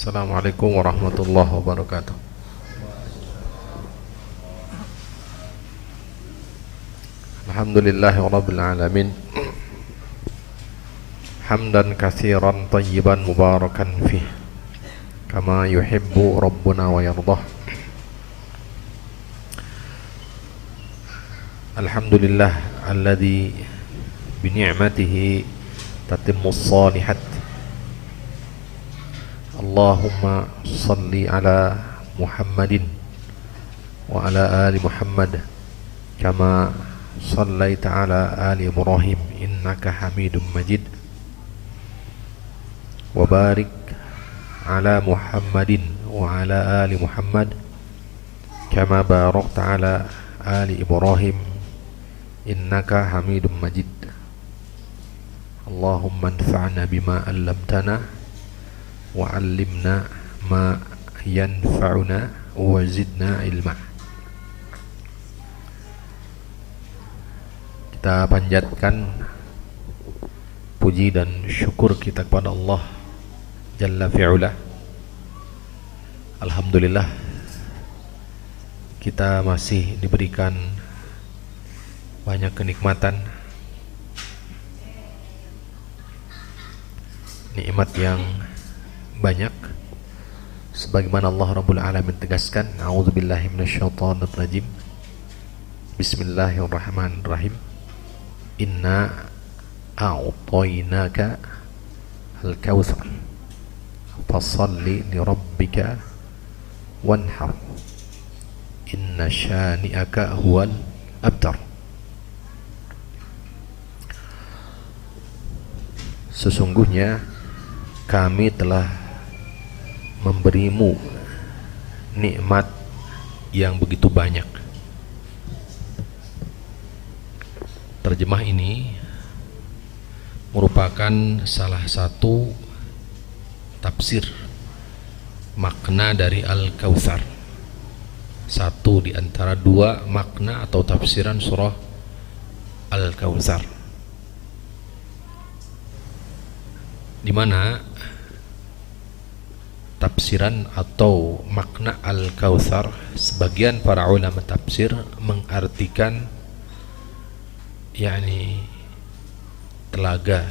Assalamualaikum warahmatullahi wabarakatuh. Alhamdulillahi rabbil alamin. Hamdan katsiran tayyiban mubarakan fih kama yuhibbu rabbuna wa yardah. Alhamdulillah alladzi bi ni'matihi tatimmus shalihat. Allahumma salli ala Muhammadin wa ala ali Muhammad kama sallaita ala ali Ibrahim innaka Hamidum Majid wa barik ala Muhammadin wa ala ali Muhammad kama barakta ala ali Ibrahim innaka Hamidum Majid. Allahumma anfa'na bima 'allamtana wa 'allimna ma yanfa'una wa zidna ilma. Kita panjatkan puji dan syukur kita kepada Allah Jalla fi'ula. Alhamdulillah kita masih diberikan banyak kenikmatan, nikmat yang banyak, sebagaimana Allah Rabbul Alamin tegaskan, a'udzubillahi minasyaitonir rajim, bismillahirrahmanirrahim, inna a'tainaka al-kautsar fasalli li rabbika wanhar inna syani'aka huwal abtar. Sesungguhnya kami telah memberimu nikmat yang begitu banyak. Terjemah ini merupakan salah satu tafsir makna dari Al-Kautsar, satu di antara dua makna atau tafsiran surah Al-Kautsar, di mana tafsiran atau makna Al-Kautsar, sebagian para ulama tafsir mengartikan yakni telaga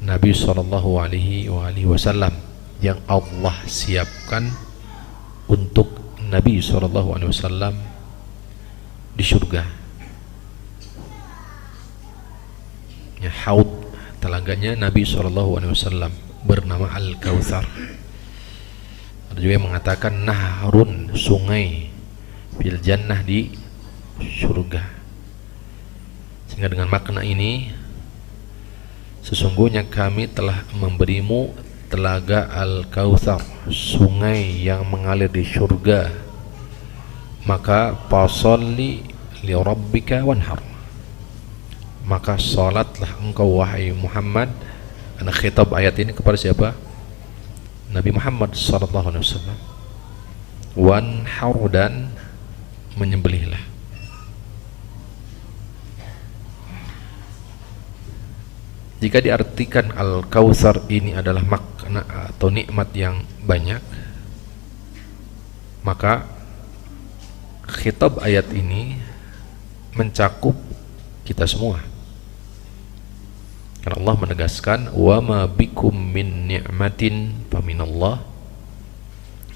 Nabi sallallahu alaihi wasallam yang Allah siapkan untuk Nabi sallallahu alaihi wasallam di surga. Ya, haud, telaganya Nabi sallallahu alaihi wasallam bernama Al-Kautsar. Ada juga yang mengatakan nahrun, sungai, fil jannah, di surga. Sehingga dengan makna ini, sesungguhnya kami telah memberimu telaga Al-Kautsar, sungai yang mengalir di surga, maka fasalli li rabbika wanhar, maka salatlah engkau wahai Muhammad. Karena khitab ayat ini kepada siapa? Nabi Muhammad sallallahu alaihi wasallam. Wanhar, dan menyembelihlah. Jika diartikan Al-Kautsar ini adalah makna atau nikmat yang banyak, maka khitab ayat ini mencakup kita semua. Karena Allah menegaskan, wa ma bikum min ni'matin faminallah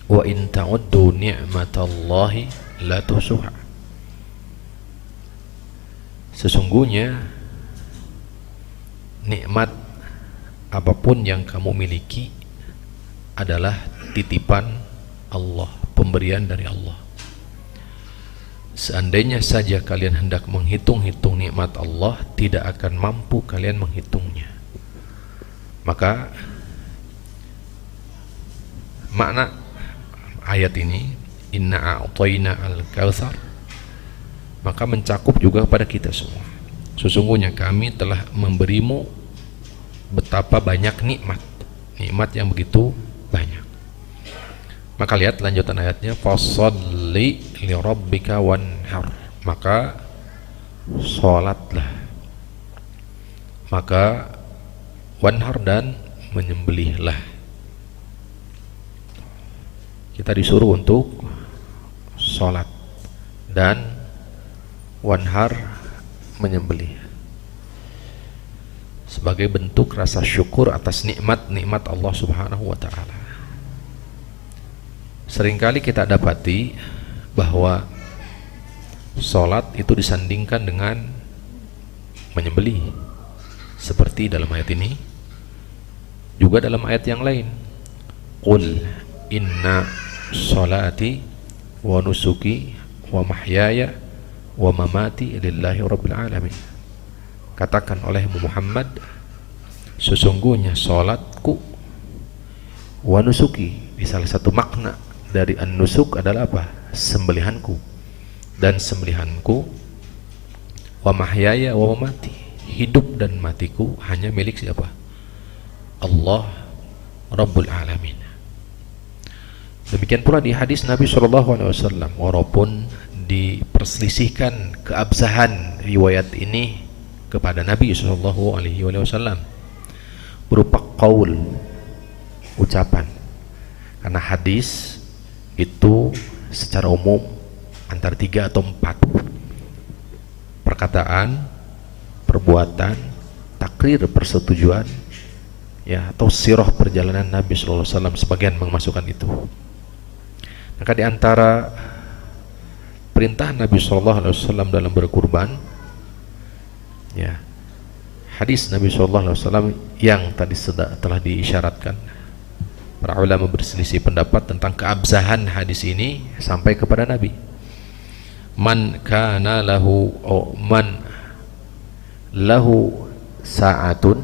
wa in ta'uddu ni'matallahi la tuhsuha. Sesungguhnya nikmat apapun yang kamu miliki adalah titipan Allah, pemberian dari Allah. Seandainya saja kalian hendak menghitung-hitung nikmat Allah, tidak akan mampu kalian menghitungnya. Maka makna ayat ini, inna a'tayna al-kautsar, maka mencakup juga pada kita semua. Sesungguhnya kami telah memberimu betapa banyak nikmat, nikmat yang begitu banyak. Maka lihat lanjutan ayatnya, fasholli li rabbika wanhar, maka sholatlah, maka wanhar, dan menyembelihlah. kita disuruh untuk sholat dan wanhar, menyembelih sebagai bentuk rasa syukur atas nikmat-nikmat Allah Subhanahu wa ta'ala. Seringkali kita dapati bahwa sholat itu disandingkan dengan menyembelih, seperti dalam ayat ini, juga dalam ayat yang lain, qul inna sholati wa nusuki wa mahyaya wa mamati lillahi rabbil alamin. Katakan oleh Muhammad, sesungguhnya sholatku, wa nusuki, di salah satu makna dari an-nusuk adalah apa? Sembelihanku, dan sembelihanku, wa mahyaya wa mamati, hidup dan matiku hanya milik siapa? Allah Rabbul Alamin. Demikian pula di hadis Nabi SAW, walaupun diperselisihkan keabsahan riwayat ini kepada Nabi SAW berupa qaul, ucapan, karena hadis itu secara umum antara 3 atau 4 perkataan, perbuatan, takrir, persetujuan, ya, atau sirah perjalanan Nabi SAW, sebagian memasukkan itu. Maka di antara perintah Nabi SAW dalam berkurban, ya, hadis Nabi SAW yang tadi telah diisyaratkan, para ulama berselisih pendapat tentang keabsahan hadis ini sampai kepada Nabi. Man kana lahu sa'atun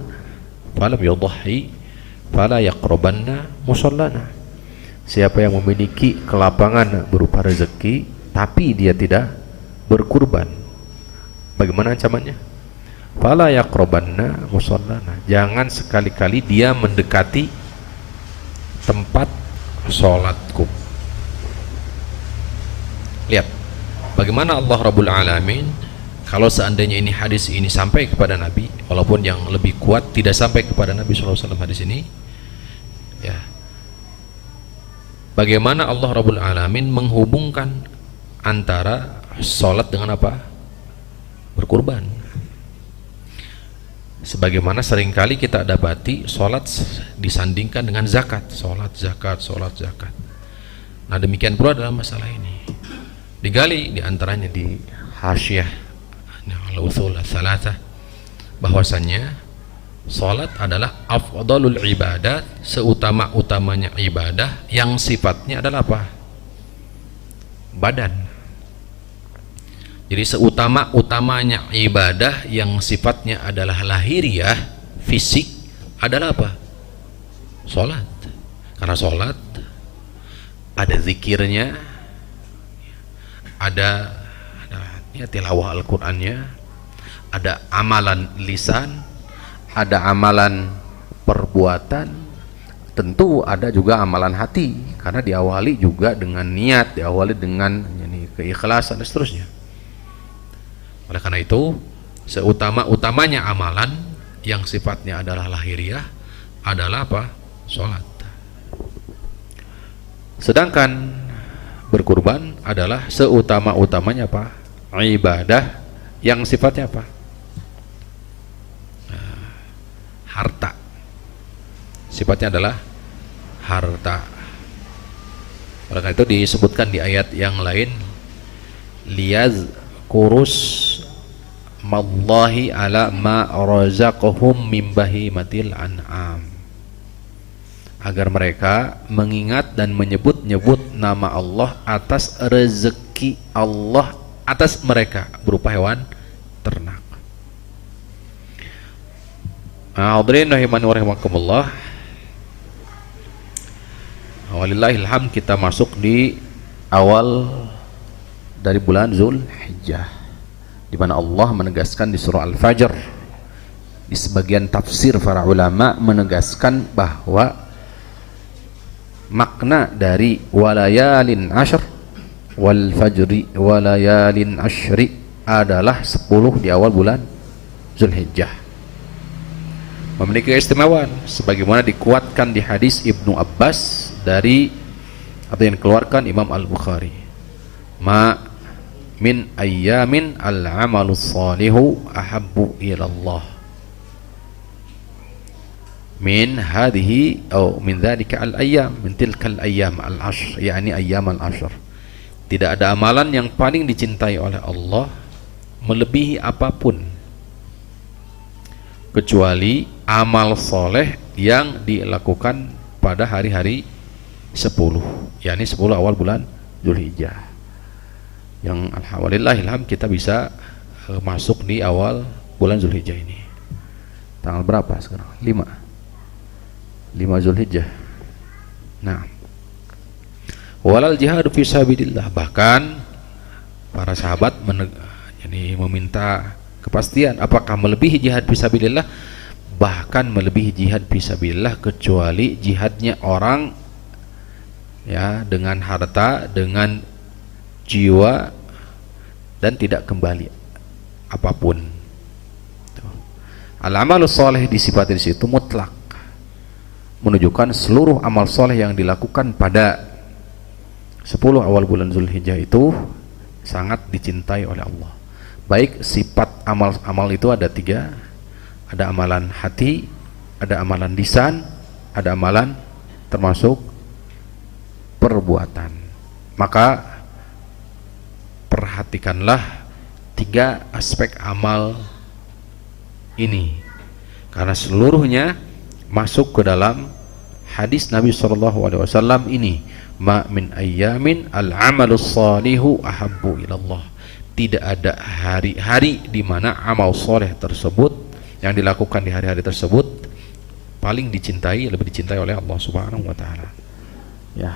falam yudhi fala yaqrabanna musallana. Siapa yang memiliki kelapangan berupa rezeki tapi dia tidak berkurban, bagaimana ancamannya? Fala yaqrabanna musallana, jangan sekali-kali dia mendekati tempat sholatku. Lihat bagaimana Allah Rabbul Alamin, kalau seandainya ini hadis ini sampai kepada Nabi, walaupun yang lebih kuat tidak sampai kepada Nabi SAW hadis ini, ya, bagaimana Allah Rabbul Alamin menghubungkan antara sholat dengan apa? Berkurban. Sebagaimana seringkali kita dapati sholat disandingkan dengan zakat, sholat zakat, sholat zakat. Nah demikian pula dalam masalah ini digali diantaranya di hasyiah al-usul ats-tsalatsah, bahwasannya salat adalah afdalul ibadat, seutama-utamanya ibadah yang sifatnya adalah apa? Badan. Jadi seutama-utamanya ibadah yang sifatnya adalah lahiriah, fisik, adalah apa? Salat. Karena salat ada zikirnya, ada ya, tilawah Al-Qur'annya, ada amalan lisan, ada amalan perbuatan, tentu ada juga amalan hati, karena diawali juga dengan niat, diawali dengan keikhlasan dan seterusnya. Oleh karena itu, seutama-utamanya amalan yang sifatnya adalah lahiriah adalah apa? Sholat. Sedangkan berkurban adalah seutama-utamanya apa? Ibadah yang sifatnya apa? Harta. Sifatnya adalah harta. Oleh karena itu disebutkan di ayat yang lain, liyaz kurus mallahi ala ma razaqahum min bahimatil an'am, agar mereka mengingat dan menyebut-nyebut nama Allah atas rezeki Allah atas mereka berupa hewan ternak. Hadirin rahimani wa rahimakumullah, walillahil hamd, kita masuk di awal dari bulan Zulhijjah, di mana Allah menegaskan di surah Al-Fajr, di sebagian tafsir para ulama menegaskan bahwa makna dari walayalin ashr wal fajri walayalin ashri adalah 10 di awal bulan Zulhijjah, memiliki keistimewaan sebagaimana dikuatkan di hadis Ibnu Abbas dari atau yang dikeluarkan Imam Al-Bukhari. Ma min ayyamin al-amalus salihu ahabbu ilallah min hadhihi atau min dhalika al-ayyam, min tilkal ayyam al-ashr, yakni ayyam al-ashr. Tidak ada amalan yang paling dicintai oleh Allah melebihi apapun kecuali amal soleh yang dilakukan pada hari-hari 10, yakni 10 awal bulan Dzulhijjah. Yang alhamdulillahilham kita bisa masuk di awal bulan Dzulhijjah ini. Tanggal berapa sekarang? 5 Dzulhijjah. Nah, walal jihadu fi sabilillah, bahkan para sahabat meminta kepastian apakah melebihi jihad fi sabilillah, bahkan melebihi jihad fi sabilillah kecuali jihadnya orang ya dengan harta, dengan jiwa, dan tidak kembali apapun. Al-amalus soleh disifati di situ mutlak, menunjukkan seluruh amal soleh yang dilakukan pada 10 awal bulan Dzulhijjah itu sangat dicintai oleh Allah. Baik sifat amal itu ada 3, ada amalan hati, ada amalan lisan, ada amalan termasuk perbuatan. Maka perhatikanlah 3 aspek amal ini, karena seluruhnya masuk ke dalam hadis Nabi SAW ini, ma min ayyamin al-amalus salihu ahabbu ilallah. Tidak ada hari-hari di mana amal soleh tersebut yang dilakukan di hari-hari tersebut paling dicintai, lebih dicintai oleh Allah Subhanahu wa taala. Ya.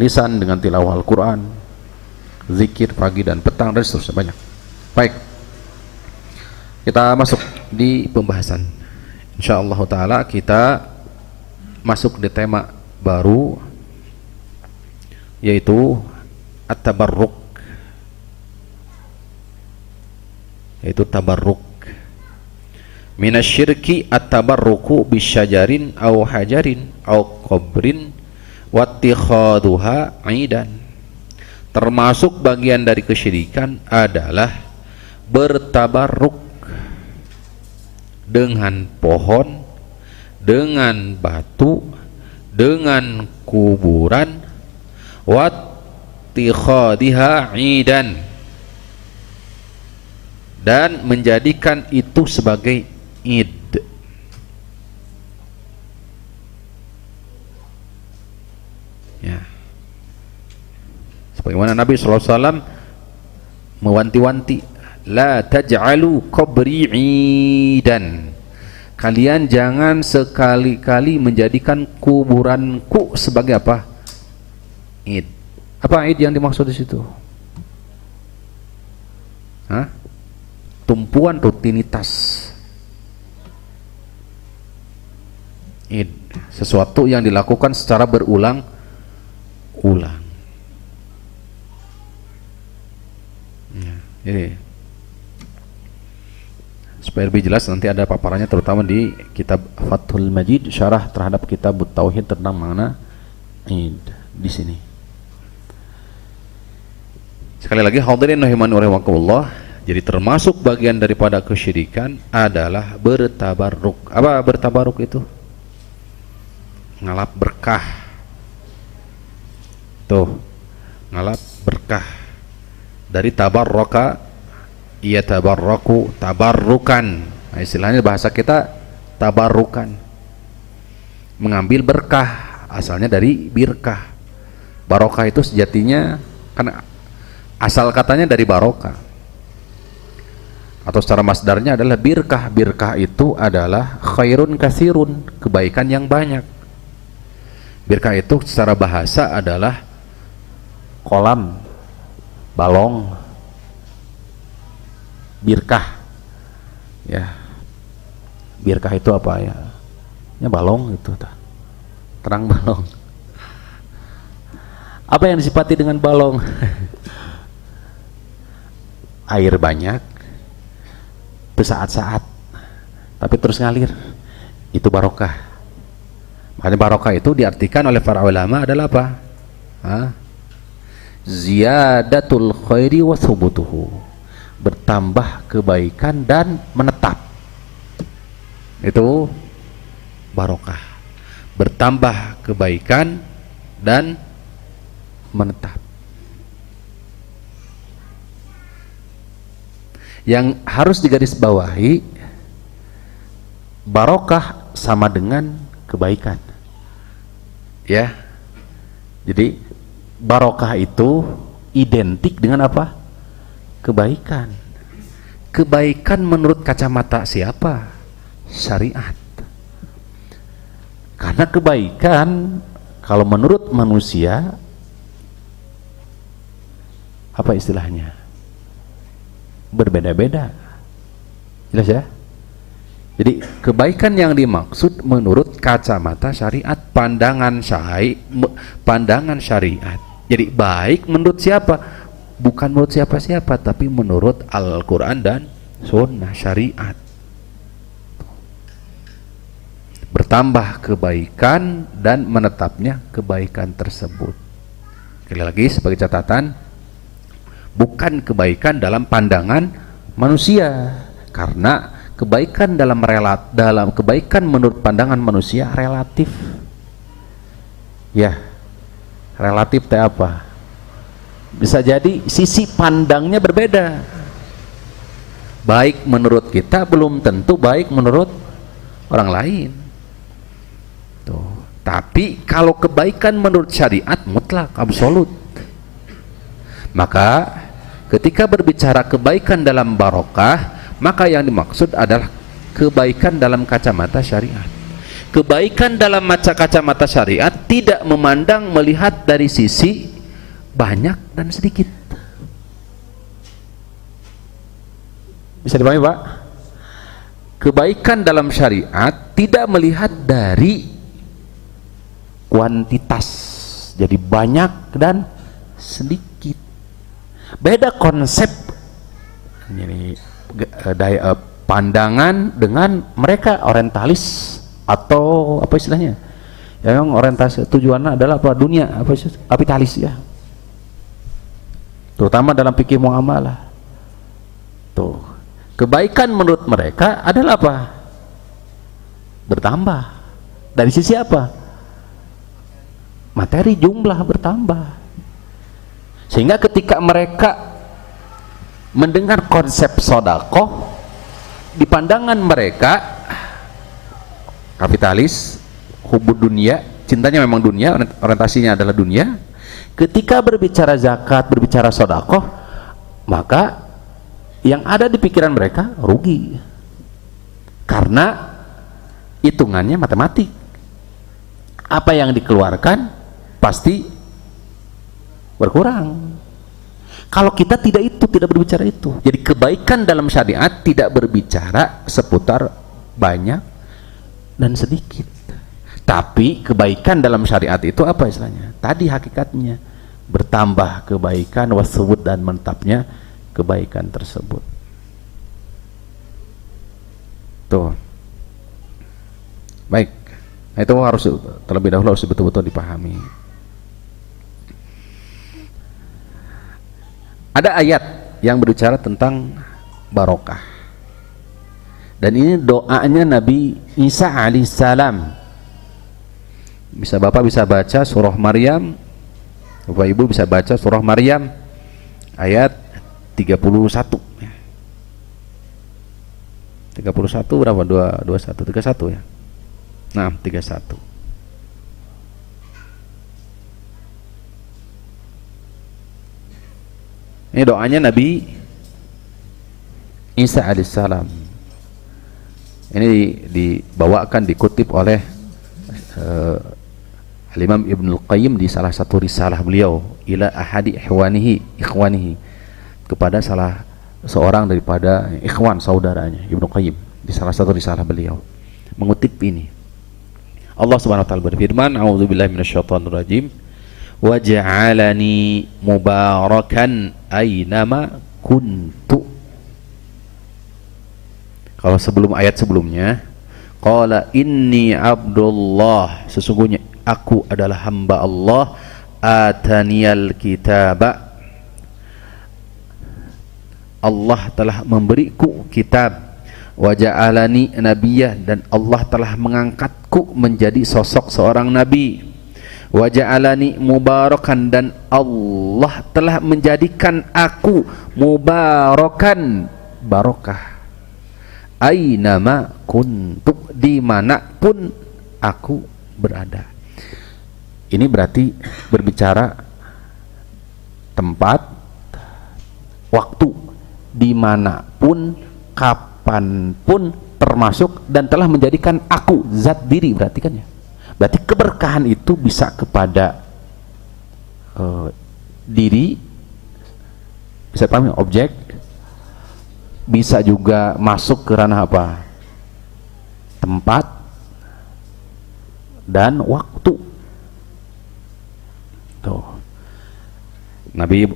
Lisan dengan tilawah Al-Qur'an, zikir pagi dan petang, dan seterusnya banyak. Baik, kita masuk di pembahasan. Insyaallah taala kita masuk di tema baru, yaitu at-tabarruk, yaitu tabarruk. Minasyirki at-tabarruku bisyajarin aw hajarin aw qabrin wattikhaduha aidan. Termasuk bagian dari kesyirikan adalah bertabarruk dengan pohon, dengan batu, dengan kuburan, wattikhadiha idan, dan menjadikan itu sebagai id. Ya. Sebagaimana Nabi SAW mewanti-wanti, la taj'alu qabri idan, kalian jangan sekali-kali menjadikan kuburanku sebagai apa? Id. Apa id yang dimaksud di situ? Hah? Tumpuan rutinitas. Id, sesuatu yang dilakukan secara berulang-ulang. Jadi supaya lebih jelas nanti ada paparannya, terutama di kitab Fathul Majid, syarah terhadap kitab Tauhid tentang makna id di sini. Sekali lagi hadirin rahimani wa rahimakumullah, jadi termasuk bagian daripada kesyirikan adalah bertabarruk. Apa bertabarruk itu? Ngalap berkah. Tuh, ngalap berkah. Dari tabarraka, ia tabarraku, tabarrukan. Nah, istilahnya bahasa kita tabarrukan, mengambil berkah, asalnya dari birkah. Barokah itu sejatinya kan asal katanya dari barokah, atau secara masdarnya adalah birkah. Birkah itu adalah khairun katsirun, kebaikan yang banyak. Birkah itu secara bahasa adalah kolam, balong, birkah. Ya, birkah itu apa ya? Ya balong itu, terang balong. Apa yang disifati dengan balong? Air banyak, bersaat-saat, tapi terus ngalir. Itu barokah. Makanya barokah itu diartikan oleh para ulama adalah apa? Hah? Ziyadatul khairi wa thubutuhu, bertambah kebaikan dan menetap. Itu barokah, bertambah kebaikan dan menetap. Yang harus digarisbawahi, barokah sama dengan kebaikan, ya. Jadi barokah itu identik dengan apa? Kebaikan. Kebaikan menurut kacamata siapa? Syariat. Karena kebaikan kalau menurut manusia, apa istilahnya, berbeda-beda. Jelas ya? Jadi kebaikan yang dimaksud menurut kacamata syariat, pandangan syariat. Jadi baik menurut siapa? Bukan menurut siapa-siapa, tapi menurut Al-Quran dan Sunnah syariat. Bertambah kebaikan dan menetapnya kebaikan tersebut. Sekali lagi sebagai catatan, bukan kebaikan dalam pandangan manusia, karena kebaikan dalam kebaikan menurut pandangan manusia relatif. Ya, relatif teh apa? Bisa jadi sisi pandangnya berbeda. Baik menurut kita belum tentu baik menurut orang lain. Tuh. Tapi kalau kebaikan menurut syariat mutlak, absolut. Maka ketika berbicara kebaikan dalam barokah, maka yang dimaksud adalah kebaikan dalam kacamata syariat. Kebaikan dalam kacamata syariat tidak memandang melihat dari sisi banyak dan sedikit. Bisa dipahami, Pak? Kebaikan dalam syariat tidak melihat dari kuantitas, jadi banyak dan sedikit. Beda konsep ini, pandangan dengan mereka orientalis atau apa istilahnya, yang orientasi tujuannya adalah apa? Dunia, apa sih? Kapitalis ya, terutama dalam fikih muamalah. Tuh, kebaikan menurut mereka adalah apa? Bertambah. Dari sisi apa? Materi, jumlah bertambah. Sehingga ketika mereka mendengar konsep sodakoh, di pandangan mereka kapitalis, hubud dunia, cintanya memang dunia, orientasinya adalah dunia. Ketika berbicara zakat, berbicara sodakoh, maka yang ada di pikiran mereka rugi, karena hitungannya matematik. Apa yang dikeluarkan pasti berkurang. Kalau kita tidak berbicara itu. Jadi kebaikan dalam syariat tidak berbicara seputar banyak dan sedikit. Tapi kebaikan dalam syariat itu apa istilahnya? Tadi hakikatnya bertambah kebaikan, wasubut, dan menetapnya kebaikan tersebut. Tuh. Baik. Nah, itu harus terlebih dahulu harus betul-betul dipahami. Ada ayat yang berbicara tentang barokah, dan ini doanya Nabi Isa alaihissalam. Bapak bisa baca surah Maryam, Bapak Ibu bisa baca surah Maryam ayat 31. 31 berapa? 21, 31 ya. Nah, 31. Ini doanya Nabi Isa alaihissalam. Ini dibawakan, dikutip oleh Imam Ibnul Qayyim di salah satu risalah beliau, ila ahadi ikhwanihi, kepada salah seorang daripada ikhwan saudaranya Ibnu Qayyim, di salah satu risalah beliau mengutip ini. Allah Subhanahu wa taala berfirman, a'udzubillahi minasyaitonirrajim, wa ja'alani mubarakan aynama kuntu. Kalau sebelum ayat sebelumnya, qala inni abdullah, sesungguhnya aku adalah hamba Allah, ataniyal kitaba, Allah telah memberiku kitab, wa ja'alani nabiyyah, dan Allah telah mengangkatku menjadi sosok seorang nabi, wa ja'alani mubarakan, dan Allah telah menjadikan aku mubarakan, barokah, ainama kuntu, dimanapun aku berada. Ini berarti berbicara tempat, waktu, dimanapun, kapanpun, termasuk dan telah menjadikan aku, zat diri, berarti kan ya. Berarti keberkahan itu bisa kepada diri, bisa paham ya, objek, bisa juga masuk ke ranah apa? Tempat dan waktu. Tuh. Nabi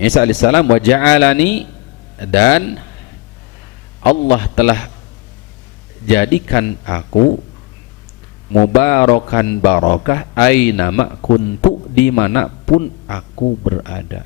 Isa alaihissalam, wa ja'alani, dan Allah telah jadikan aku mubarakan, barakah, ainama kuntu, dimanapun aku berada,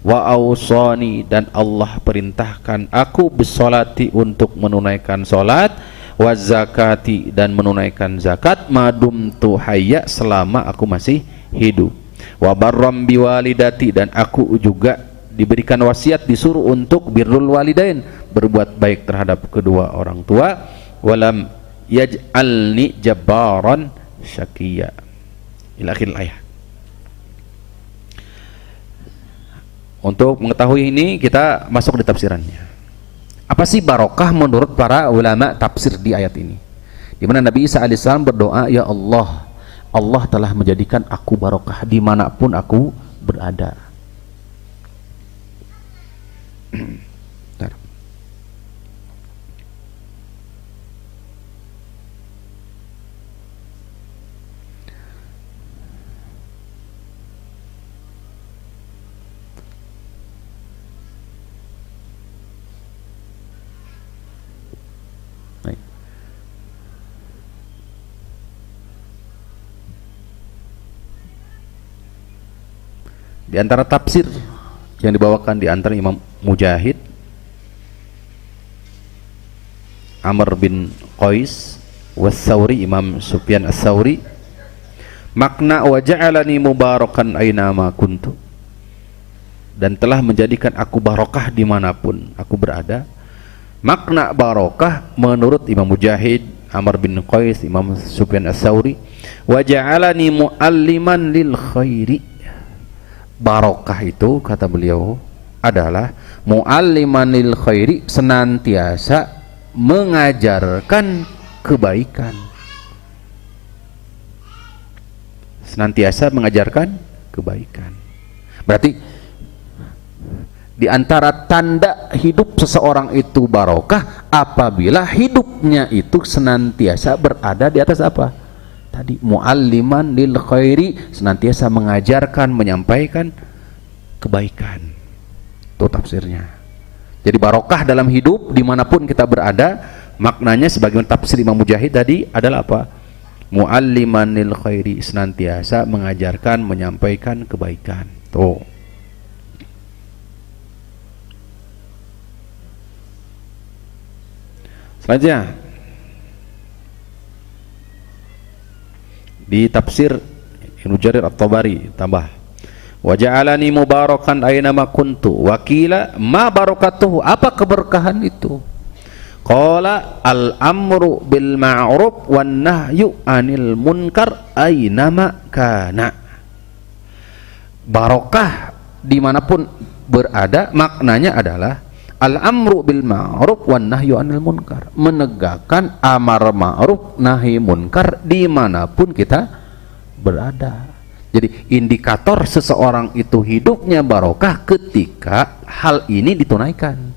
wa awsani, dan Allah perintahkan aku bisolati, untuk menunaikan solat, wa zakati, dan menunaikan zakat, madumtu hayya, selama aku masih hidup, wa barram biwalidati, dan aku juga diberikan wasiat, disuruh untuk birrul walidain, berbuat baik terhadap kedua orang tua, walam yaj'alni jabbaran syaqiyya, ila akhir ayat. Untuk mengetahui ini kita masuk di tafsirannya. Apa sih barokah menurut para ulama tafsir di ayat ini? Di mana Nabi Isa alaihissalam berdoa, ya Allah, Allah telah menjadikan aku barokah dimanapun aku berada. Di antara tafsir yang dibawakan di antara Imam Mujahid, Amr bin Qais, was-Sawri, Imam Sufyan as-Sawri, makna wa ja'alani mubarakan ainama kuntu, dan telah menjadikan aku barokah dimanapun aku berada. Makna barokah menurut Imam Mujahid, Amr bin Qais, Imam Sufyan as-Sawri, wa ja'alani mualliman lil khairi, barokah itu kata beliau adalah mualliman lil khairi, senantiasa mengajarkan kebaikan, senantiasa mengajarkan kebaikan. Berarti di antara tanda hidup seseorang itu barokah apabila hidupnya itu senantiasa berada di atas apa? Tadi mualliman lil khairi, senantiasa mengajarkan, menyampaikan kebaikan. Itu tafsirnya. Jadi barokah dalam hidup dimanapun kita berada, maknanya sebagaimana tafsir Imam Mujahid tadi adalah apa? Mualliman lil khairi, senantiasa mengajarkan, menyampaikan kebaikan. Tuh. Selanjutnya di tafsir Ibnu Jarir At-Tabari tambah, wa ja'alani mubarakan ainama kuntu, wa qila ma barakatuhu, apa keberkahan itu? Qala al-amru bil ma'ruf wan nahyu anil munkar ainama kana. Barokah dimanapun berada maknanya adalah al-amru bil ma'ruf wan nahyu anil munkar, menegakkan amar ma'ruf nahi munkar dimanapun kita berada. Jadi indikator seseorang itu hidupnya barokah ketika hal ini ditunaikan.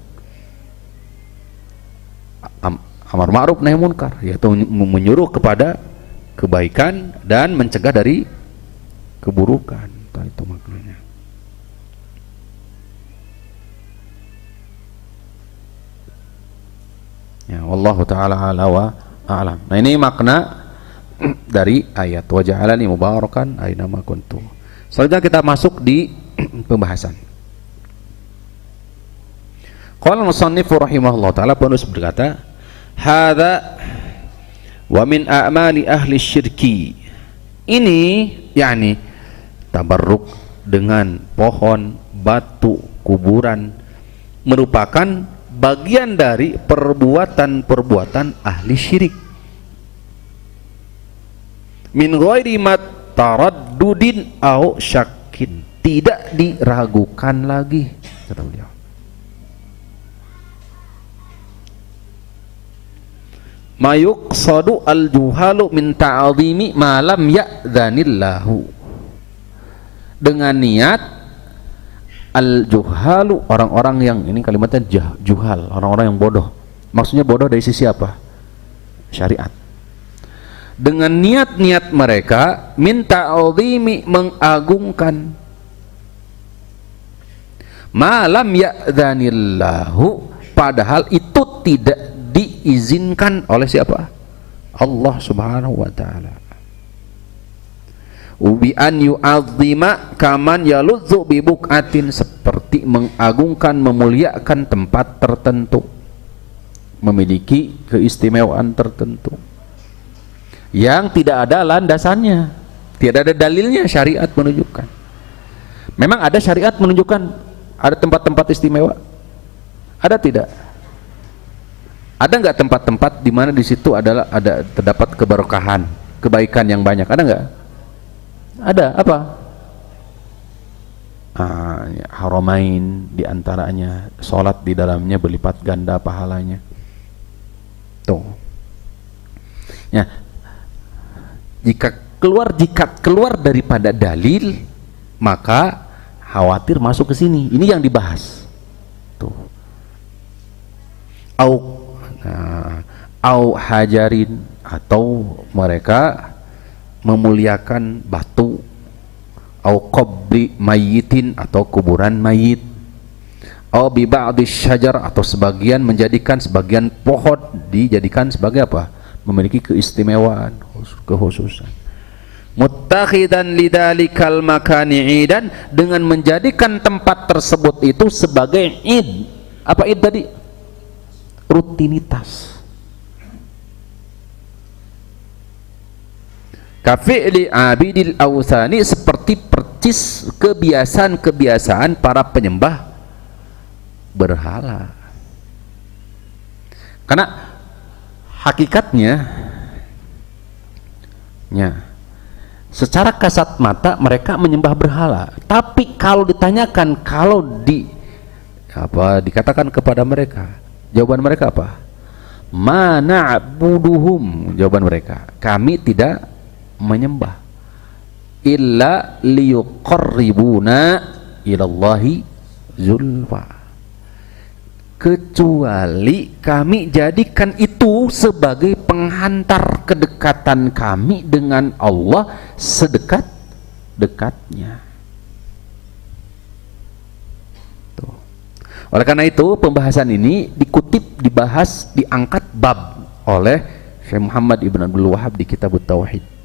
Amar ma'ruf nahi munkar, yaitu menyuruh kepada kebaikan dan mencegah dari keburukan. Itu maknanya. Ya, wallahu taala ala wa a'lam. Nah, ini makna dari ayat wa ja'alani mubarakan ainama kuntu. Selanjutnya kita masuk di pembahasan. Qala al-musannif rahimahullah taala, penulis berkata, hadza wa min a'mali ahli syirki. Ini yakni tabarruk dengan pohon, batu, kuburan merupakan bagian dari perbuatan-perbuatan ahli syirik. Min ghairi taraddudin au syakkin, tidak diragukan lagi, kata beliau. Mayuqsadu al-juhalu min ta'zimi ma lam ya'dhanillahu, dengan niat al-juhalu, orang-orang yang, ini kalimatnya juhal, orang-orang yang bodoh. Maksudnya bodoh dari sisi apa? Syariat. Dengan niat-niat mereka min ta'zimi, mengagungkan ma lam ya'dhanillahu, padahal itu tidak diizinkan oleh siapa? Allah Subhanahu wa taala. Ubi an yu'azzima kaman yaludzu bi buqatin, seperti mengagungkan, memuliakan tempat tertentu, memiliki keistimewaan tertentu yang tidak ada landasannya, tidak ada dalilnya. Syariat menunjukkan, memang ada syariat menunjukkan ada tempat-tempat istimewa, ada tidak? Ada nggak tempat-tempat di mana di situ adalah terdapat keberkahan, kebaikan yang banyak? Ada nggak? Ada. Apa? Haramain diantaranya, sholat di dalamnya berlipat ganda pahalanya. Tuh. Ya, jika keluar daripada dalil, maka khawatir masuk ke sini. Ini yang dibahas. Tuh. Au hajarin, atau mereka memuliakan batu, au qabri mayyitin, atau kuburan mayit, au bi ba'dhi syajar, atau sebagian menjadikan sebagian pohon dijadikan sebagai apa? Memiliki keistimewaan, kekhususan. Muttakhidan lidzalikal makani idan, dengan menjadikan tempat tersebut itu sebagai id. Apa id tadi? Rutinitas. Kafi'li abidil awthani, seperti percis kebiasaan-kebiasaan para penyembah berhala. Karena hakikatnya secara kasat mata mereka menyembah berhala, tapi kalau ditanyakan, kalau dikatakan kepada mereka, jawaban mereka apa? Ma na'buduhum, jawaban mereka, kami tidak menyembah illa liyuqarribuna ilallahi zulfa, kecuali kami jadikan itu sebagai penghantar kedekatan kami dengan Allah sedekat-dekatnya. Oleh karena itu pembahasan ini dibahas, diangkat bab oleh Syekh Muhammad Ibn Abdul Wahab di Kitab Tauhid.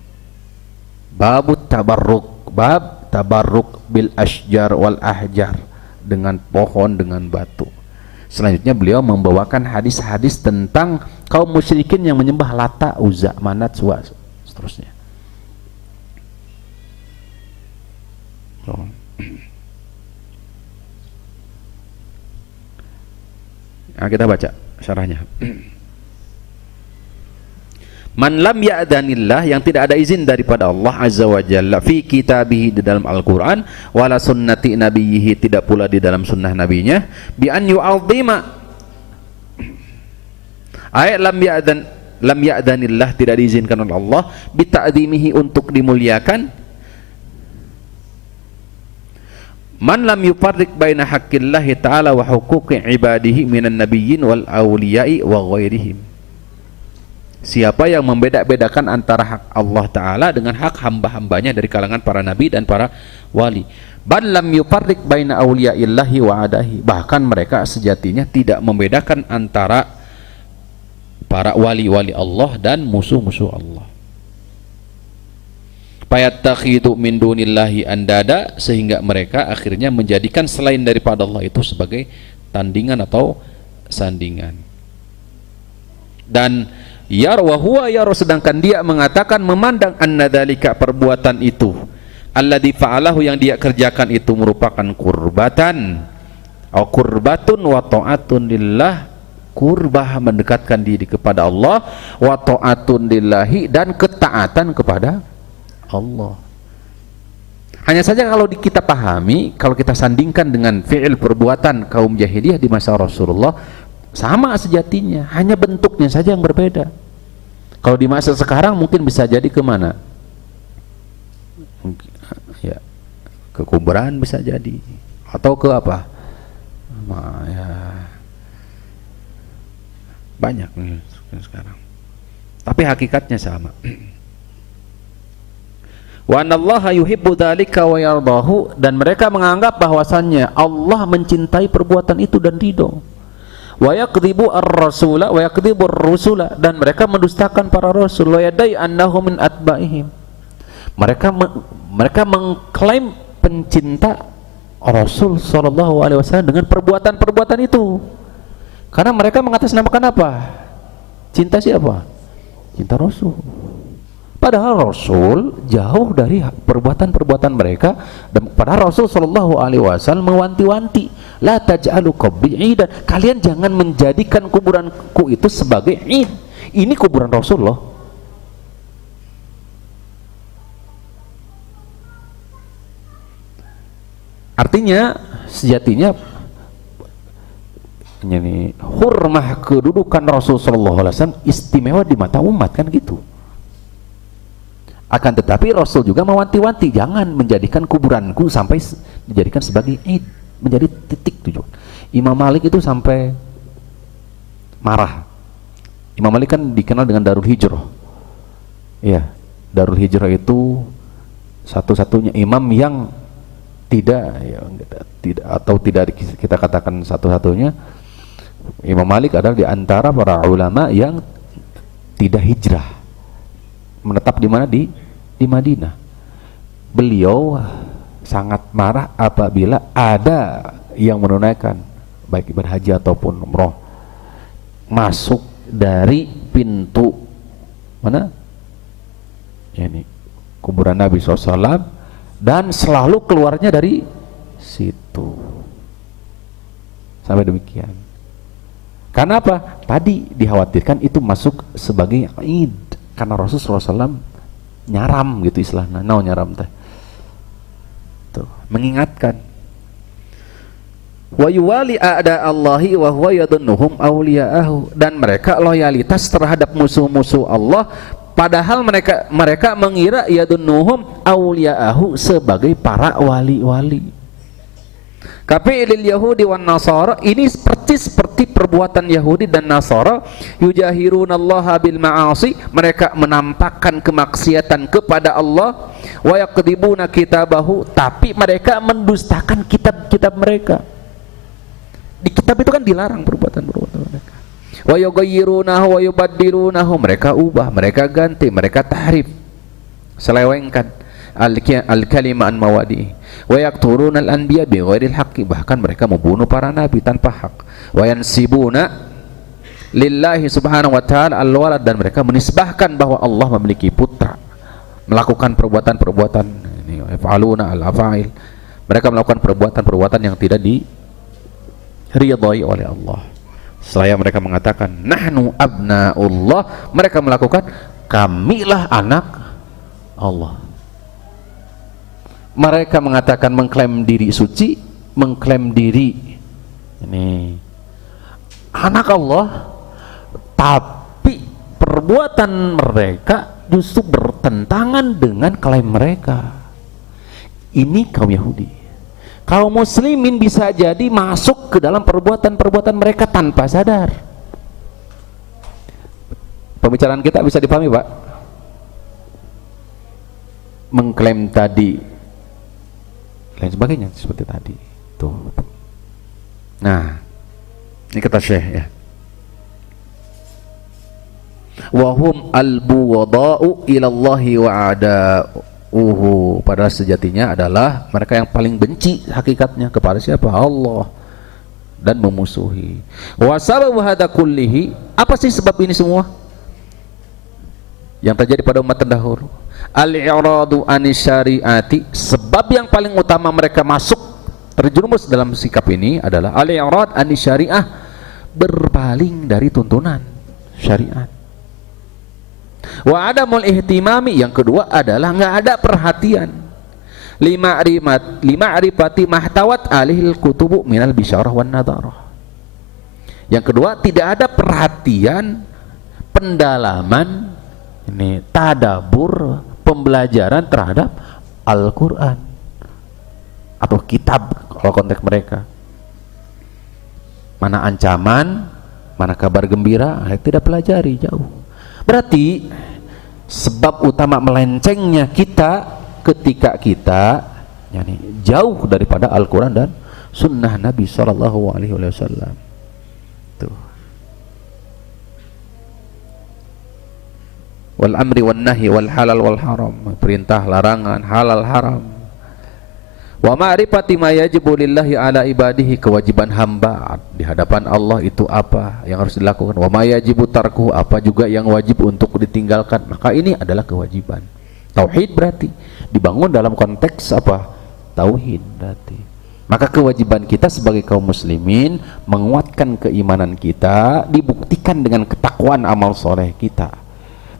Babut tabarruk, bab tabarruk bil asjar wal ahjar, dengan pohon, dengan batu. Selanjutnya beliau membawakan hadis-hadis tentang kaum musyrikin yang menyembah Lata, Uzza, Manat, Suwa, seterusnya. Nah, kita baca syarahnya. Man lam ya'danillah, yang tidak ada izin daripada Allah Azza wa Jalla, fi kitabihi, di dalam Al-Quran, wala sunnati nabiyhi, tidak pula di dalam sunnah nabinya, bi an yu'azzima, ayat lam ya'danillah, tidak diizinkan oleh Allah, bi ta'zimihi, untuk dimuliakan. Man lam yufarriq baina haqqillahi ta'ala wa huquqi ibadihi minan nabiyyin wal awliya'i wa ghairihim, siapa yang membeda-bedakan antara hak Allah Ta'ala dengan hak hamba-hambanya dari kalangan para nabi dan para wali. Bal lam yufarriq baina awliya'illahi wa adahi, bahkan mereka sejatinya tidak membedakan antara para wali-wali Allah dan musuh-musuh Allah. Fayattakhidhu min dunillahi andada, sehingga mereka akhirnya menjadikan selain daripada Allah itu sebagai tandingan atau sandingan. Dan wa huwa yara, sedangkan dia mengatakan, memandang annadzalika, perbuatan itu, alladzi fa'alahu, yang dia kerjakan itu merupakan kurbatan atau kurbatun wa ta'atun lillah, kurbah mendekatkan diri kepada Allah, wa ta'atun lillahi, dan ketaatan kepada Allah. Hanya saja kalau kita pahami, kalau kita sandingkan dengan fi'il perbuatan kaum jahiliyah di masa Rasulullah, sama sejatinya, hanya bentuknya saja yang berbeda. Kalau di masa sekarang mungkin bisa jadi kemana? Ya, ke kuburan bisa jadi, atau ke apa? Ya, banyak nih sekarang. Tapi hakikatnya sama. Wa anallaha yuhibbu dzalika wa yardahu, dan mereka menganggap bahwasannya Allah mencintai perbuatan itu dan ridho. Wa yakdzibu ar-rasula wa yakdzibu ar-rusula, dan mereka mendustakan para rasul. Wa yadai annahu min atba'ihim, mereka mengklaim pencinta Rasul sallallahu alaihi wasallam dengan perbuatan-perbuatan itu, karena mereka mengatasnamakan apa? Cinta siapa? Cinta Rasul. Padahal Rasul jauh dari perbuatan-perbuatan mereka, dan padahal Rasul sallallahu alaihi wasallam mewanti-wanti, la taj'alu qabri 'idan, kalian jangan menjadikan kuburanku itu sebagai id. Ini kuburan Rasul loh. Artinya sejatinya ini hurmah kedudukan Rasul sallallahu alaihi wasallam istimewa di mata umat, kan gitu. Akan tetapi Rasul juga mewanti-wanti, jangan menjadikan kuburanku sampai dijadikan sebagai id, menjadi titik tujuan. Imam Malik itu sampai marah. Imam Malik kan dikenal dengan Darul Hijrah. Iya, Darul Hijrah itu satu-satunya imam yang tidak kita katakan satu-satunya. Imam Malik adalah di antara para ulama yang tidak hijrah, menetap di mana? Di Madinah. Beliau sangat marah apabila ada yang menunaikan baik ibadah haji ataupun umroh masuk dari pintu mana? Ini kuburan Nabi SAW, dan selalu keluarnya dari situ. Sampai demikian. Karena apa? Tadi dikhawatirkan itu masuk sebagai id, karena Rasulullah SAW nyaram gitu istilahnya. Nyaram teh. Tuh, mengingatkan. Wa yuwali a'da Allahi wa huwa yadunnuhum awliya'ahu, dan mereka loyalitas terhadap musuh-musuh Allah, padahal mereka mengira yadunnuhum awliya'ahu sebagai para wali-wali. Kafi'ilil Yahudi wan Nasara, ini seperti perbuatan Yahudi dan Nasara. Yujahirunallaha bil ma'asi, mereka menampakkan kemaksiatan kepada Allah. Wa yaqdibuna kitabahu, tapi mereka mendustakan kitab-kitab mereka. Di kitab itu kan dilarang perbuatan-perbuatan mereka. Wa yughayyirunahu wa yubaddilunahu, mereka ubah, mereka ganti, mereka tahrif, selewengkan al-kalima an mawadi. Wa yaqtuluna al-anbiya bighairil haqqi, bahkan mereka membunuh para nabi tanpa hak. Wa yansibuna lillahi subhanahu wa ta'ala al-walad, dan mereka menisbahkan bahwa Allah memiliki putra, melakukan perbuatan-perbuatan ini yaf'aluna al-afa'il, mereka melakukan perbuatan-perbuatan yang tidak diridhai oleh Allah. Setelah mereka mengatakan nahnu abnaullah, mereka melakukan kamilah anak Allah. Mereka mengatakan, mengklaim diri suci, mengklaim diri ini anak Allah, tapi perbuatan mereka justru bertentangan dengan klaim mereka. Ini kaum Yahudi. Kaum muslimin bisa jadi masuk ke dalam perbuatan-perbuatan mereka tanpa sadar. Pembicaraan kita bisa dipahami, Pak? Mengklaim tadi lain sebagainya seperti tadi tuh. Nah, ini kata Syekh ya, wahum al-buwada'u ilallahi wa ada Padahal sejatinya adalah mereka yang paling benci hakikatnya kepada siapa? Allah, dan memusuhi. Wa sababu hadza kullihi, apa sih sebab ini semua yang terjadi pada umat terdahulu? Al-i'radu anis syariati, sebab yang paling utama mereka masuk terjerumus dalam sikap ini adalah al-i'rad anis syariah, berpaling dari tuntunan syariat. Wa adamul ihtimami, yang kedua adalah nggak ada perhatian lima arifati mahtawat alihil kutubu minal bisyarah wan nadarah. Yang kedua, tidak ada perhatian, pendalaman, ini tadabur, pembelajaran terhadap Al-Quran atau kitab kalau konteks mereka. Mana ancaman, mana kabar gembira, tidak pelajari, jauh. Berarti sebab utama melencengnya kita ketika kita jauh daripada Al-Quran dan Sunnah Nabi Sallallahu Alaihi Wasallam. Tuh. Wal amri wan nahi wal halal wal haram, perintah larangan halal haram. Wa ma'rifati ma yajibu lillahi ala ibadihi, kewajiban hamba di hadapan Allah itu apa yang harus dilakukan. Wa ma yajibu tarkuhu, apa juga yang wajib untuk ditinggalkan. Maka ini adalah kewajiban. Tauhid berarti dibangun dalam konteks apa? Tauhid berarti. Maka kewajiban kita sebagai kaum muslimin menguatkan keimanan kita, dibuktikan dengan ketakwaan amal soleh kita.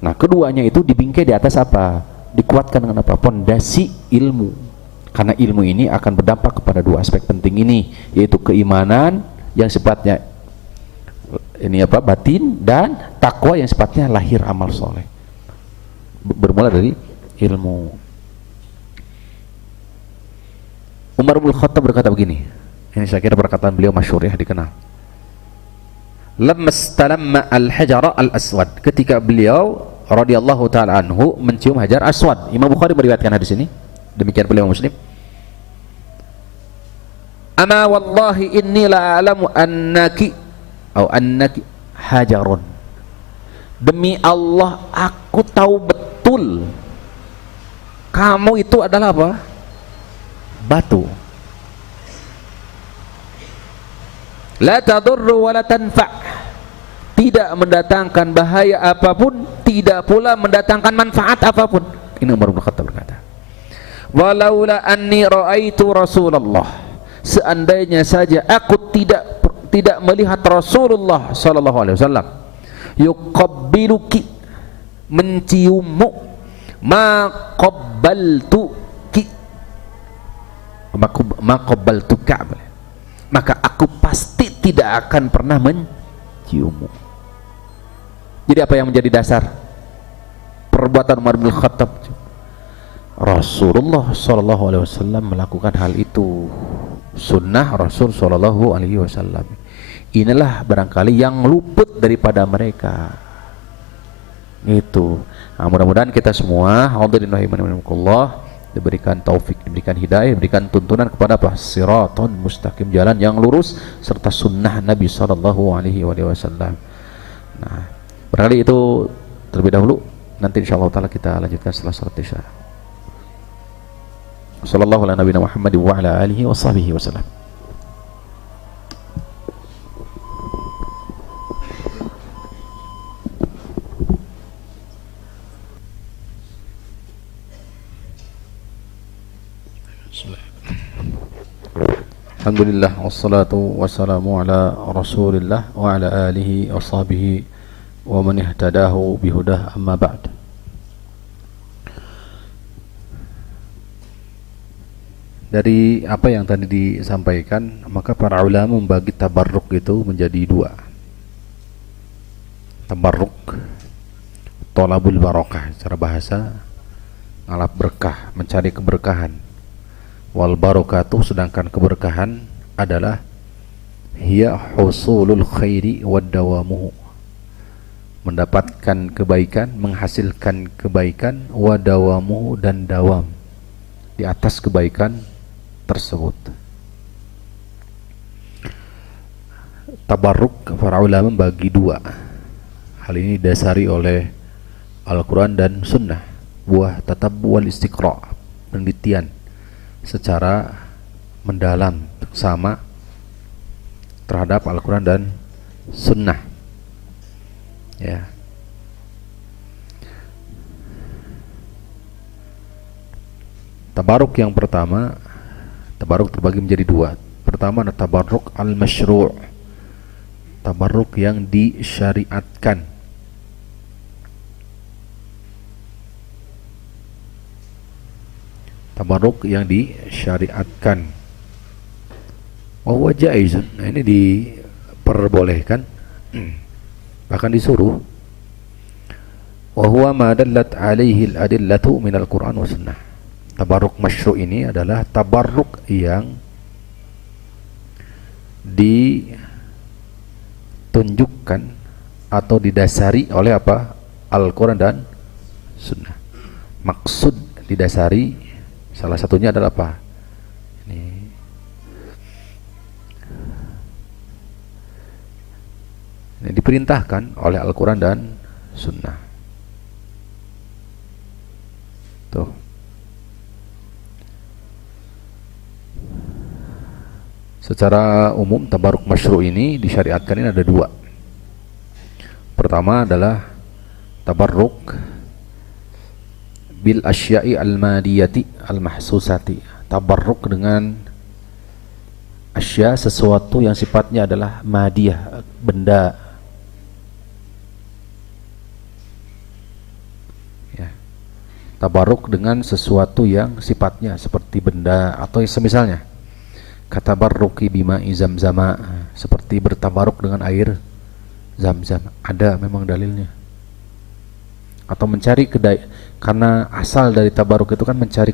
Nah, keduanya itu dibingkai di atas apa? Dikuatkan dengan apa? Pondasi ilmu. Karena ilmu ini akan berdampak kepada dua aspek penting ini, yaitu keimanan yang sifatnya ini apa? Batin, dan takwa yang sifatnya lahir amal soleh. Bermula dari ilmu. Umar bin Khattab berkata begini, ini saya kira perkataan beliau masyhur ya, dikenal. Lammastalamma al-hajara al-aswad, ketika beliau radhiyallahu taala anhu mencium hajar aswad. Imam Bukhari meriwayatkan hadis ini, demikian pula Imam Muslim. Ama wallahi inni la a'lamu annaki hajarun, demi Allah aku tahu betul kamu itu adalah apa? Batu. La tadurru wa la tanfa', tidak mendatangkan bahaya apapun, tidak pula mendatangkan manfaat apapun. Ini Umar bin Khattab berkata, walaula anni ra'aitu Rasulullah, seandainya saja aku tidak melihat Rasulullah sallallahu alaihi wasallam yuqabbiluki, menciummu, ma qabbaltuki, ma qabbaltuka, maka aku pasti tidak akan pernah menciummu. Jadi apa yang menjadi dasar perbuatan Umar bin Khattab? Rasulullah sallallahu alaihi wasallam melakukan hal itu, sunnah Rasul sallallahu alaihi wasallam. Inilah barangkali yang luput daripada mereka. Itu. Nah, mudah-mudahan kita semua hadirin rahimakumullah diberikan taufik, diberikan hidayah, diberikan tuntunan kepada apa? Siraton mustaqim, jalan yang lurus serta sunnah Nabi sallallahu alaihi wasallam. Nah, barangkali itu terlebih dahulu. Nanti insyaallah taala kita lanjutkan setelah salat Isya. Sallallahu ala nabiyina Muhammad wa ala alihi wa sahbihi wasallam. Alhamdulillah wassalatu wassalamu ala Rasulillah wa ala alihi wa sahbihi wa man ihtadahu bihudah, amma ba'd. Dari apa yang tadi disampaikan, maka para ulama membagi tabarruk itu menjadi dua. Tabarruk tolabul barokah, secara bahasa ngalap berkah, mencari keberkahan. Wal barokatuh, sedangkan keberkahan adalah hiya husulul khairi wad dawamuhu, mendapatkan kebaikan, menghasilkan kebaikan, wadawamuhu, dan dawam di atas kebaikan tersebut. Tabarruk para ulama bagi dua. Hal ini didasari oleh Al-Quran dan Sunnah. sebuah tatabbu wal istiqra', penelitian secara mendalam sama terhadap Al-Quran dan Sunnah. Ya. Tabaruk yang pertama, tabaruk terbagi menjadi dua. Pertama adalah tabaruk al-masyru', tabaruk yang disyariatkan. Tabaruk yang disyariatkan. Wa huwa jaizun. Nah, ini diperbolehkan, bahkan disuruh. Wa huwa ma dallat alaihi al-adillatu minal Qur'an wa sunnah. Tabaruk masyru' ini adalah tabaruk yang ditunjukkan atau didasari oleh apa? Al-Quran dan Sunnah. Maksud didasari salah satunya adalah apa? Ini diperintahkan oleh Al-Quran dan Sunnah. Tuh. Secara umum tabaruk masyru' ini disyariatkan ini ada dua. Pertama adalah tabarruk bil asya'i al-madiyati al-mahsusati. Tabarruk dengan asya, sesuatu yang sifatnya adalah madiyah, benda. Ya. Tabarruk dengan sesuatu yang sifatnya seperti benda atau semisalnya. Katabarruki bima'i zamzama, seperti bertabaruk dengan air zam-zam. Ada memang dalilnya. Atau mencari karena asal dari tabaruk itu kan mencari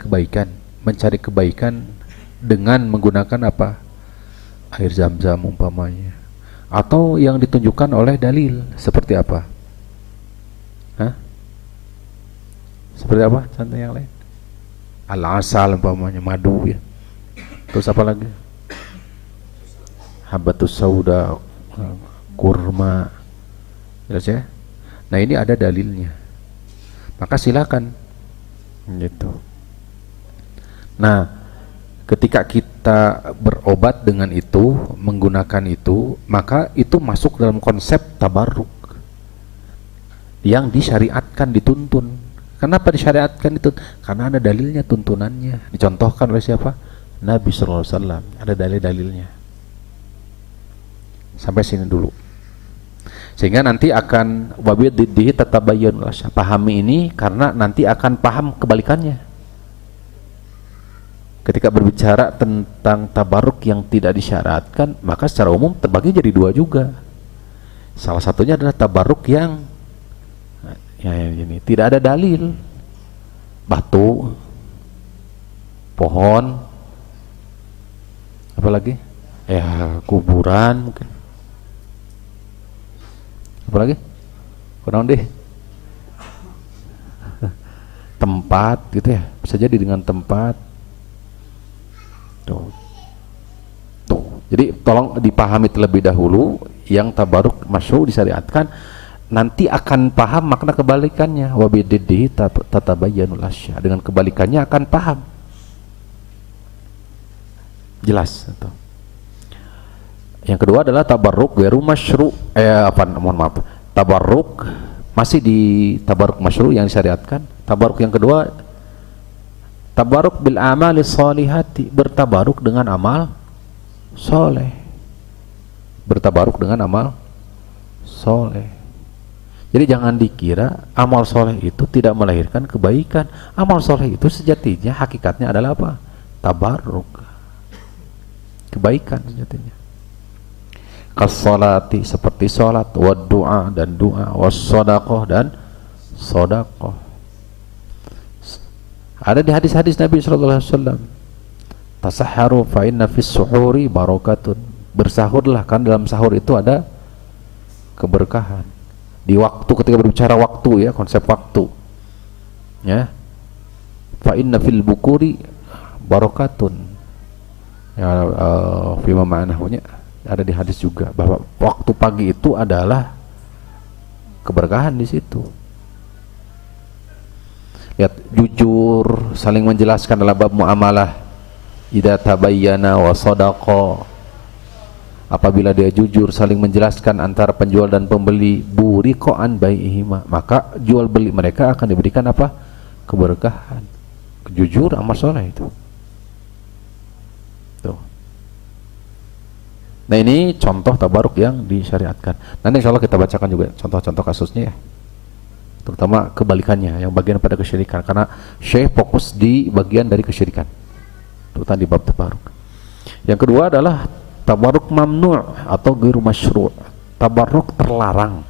kebaikan dengan menggunakan apa? Air zam-zam umpamanya. Atau yang ditunjukkan oleh dalil seperti apa? Hah? Seperti apa? Contoh yang lain. Al-asal umpamanya, madu ya. Terus apa lagi? Habatus sauda, kurma. Jelas ya? Nah, ini ada dalilnya. Maka silakan gitu. Nah, ketika kita berobat dengan itu, menggunakan itu, maka itu masuk dalam konsep tabarruk yang disyariatkan, dituntun. Kenapa disyariatkan itu? Karena ada dalilnya, tuntunannya. Dicontohkan oleh siapa? Nabi sallallahu alaihi wasallam. Ada dalil-dalilnya. Sampai sini dulu. Sehingga nanti akan wabiddihi tatabayyanu al-asya. Pahami ini karena nanti akan paham kebalikannya. Ketika berbicara tentang tabaruk yang tidak disyaratkan, maka secara umum terbagi jadi dua juga. Salah satunya adalah tabaruk yang ini tidak ada dalil. Batu, pohon, apa lagi? Ya, kuburan mungkin. Apa lagi? Kurang deh. Tempat gitu ya. Bisa jadi dengan tempat. Tuh. Jadi tolong dipahami terlebih dahulu yang tabaruk masyru' disyariatkan, nanti akan paham makna kebalikannya. Wa biddihi tatabayyanul asya. Dengan kebalikannya akan paham. Jelas itu. Yang kedua adalah tabarruk ghairu masyru'. Tabarruk masih di tabarruk masyru' yang disyariatkan. Tabarruk yang kedua, tabarruk bil amali sholihati, bertabaruk dengan amal soleh. Bertabaruk dengan amal soleh. Jadi jangan dikira amal soleh itu tidak melahirkan kebaikan. Amal soleh itu sejatinya hakikatnya adalah apa? Tabarruk, kebaikan sejatinya. Kas-salati, seperti salat, wad du'a, dan doa, was sadaqah, dan sedekah. Ada di hadis-hadis Nabi sallallahu alaihi wasallam, tasahharu fa inna fis suhuri barakatun. Bersahurlah, kan dalam sahur itu ada keberkahan. Di waktu, ketika berbicara waktu ya, konsep waktu. Ya. Fa inna fil bukuri barakatun. Ya, fima ma'nahunya ada di hadis juga bahwa waktu pagi itu adalah keberkahan di situ. Ya, jujur, saling menjelaskan dalam bab muamalah. Idza tabayyana wa sadaqa, apabila dia jujur saling menjelaskan antara penjual dan pembeli, buriqa an bai'ihima, maka jual beli mereka akan diberikan apa? Keberkahan. Jujur amal soleh itu. Tuh. Nah, ini contoh tabaruk yang disyariatkan. Nanti insya Allah kita bacakan juga contoh-contoh kasusnya ya, terutama kebalikannya yang bagian pada kesyirikan, karena Syekh fokus di bagian dari kesyirikan terutama di bab tabaruk. Yang kedua adalah tabaruk mamnu' atau ghairu masyru', tabaruk terlarang.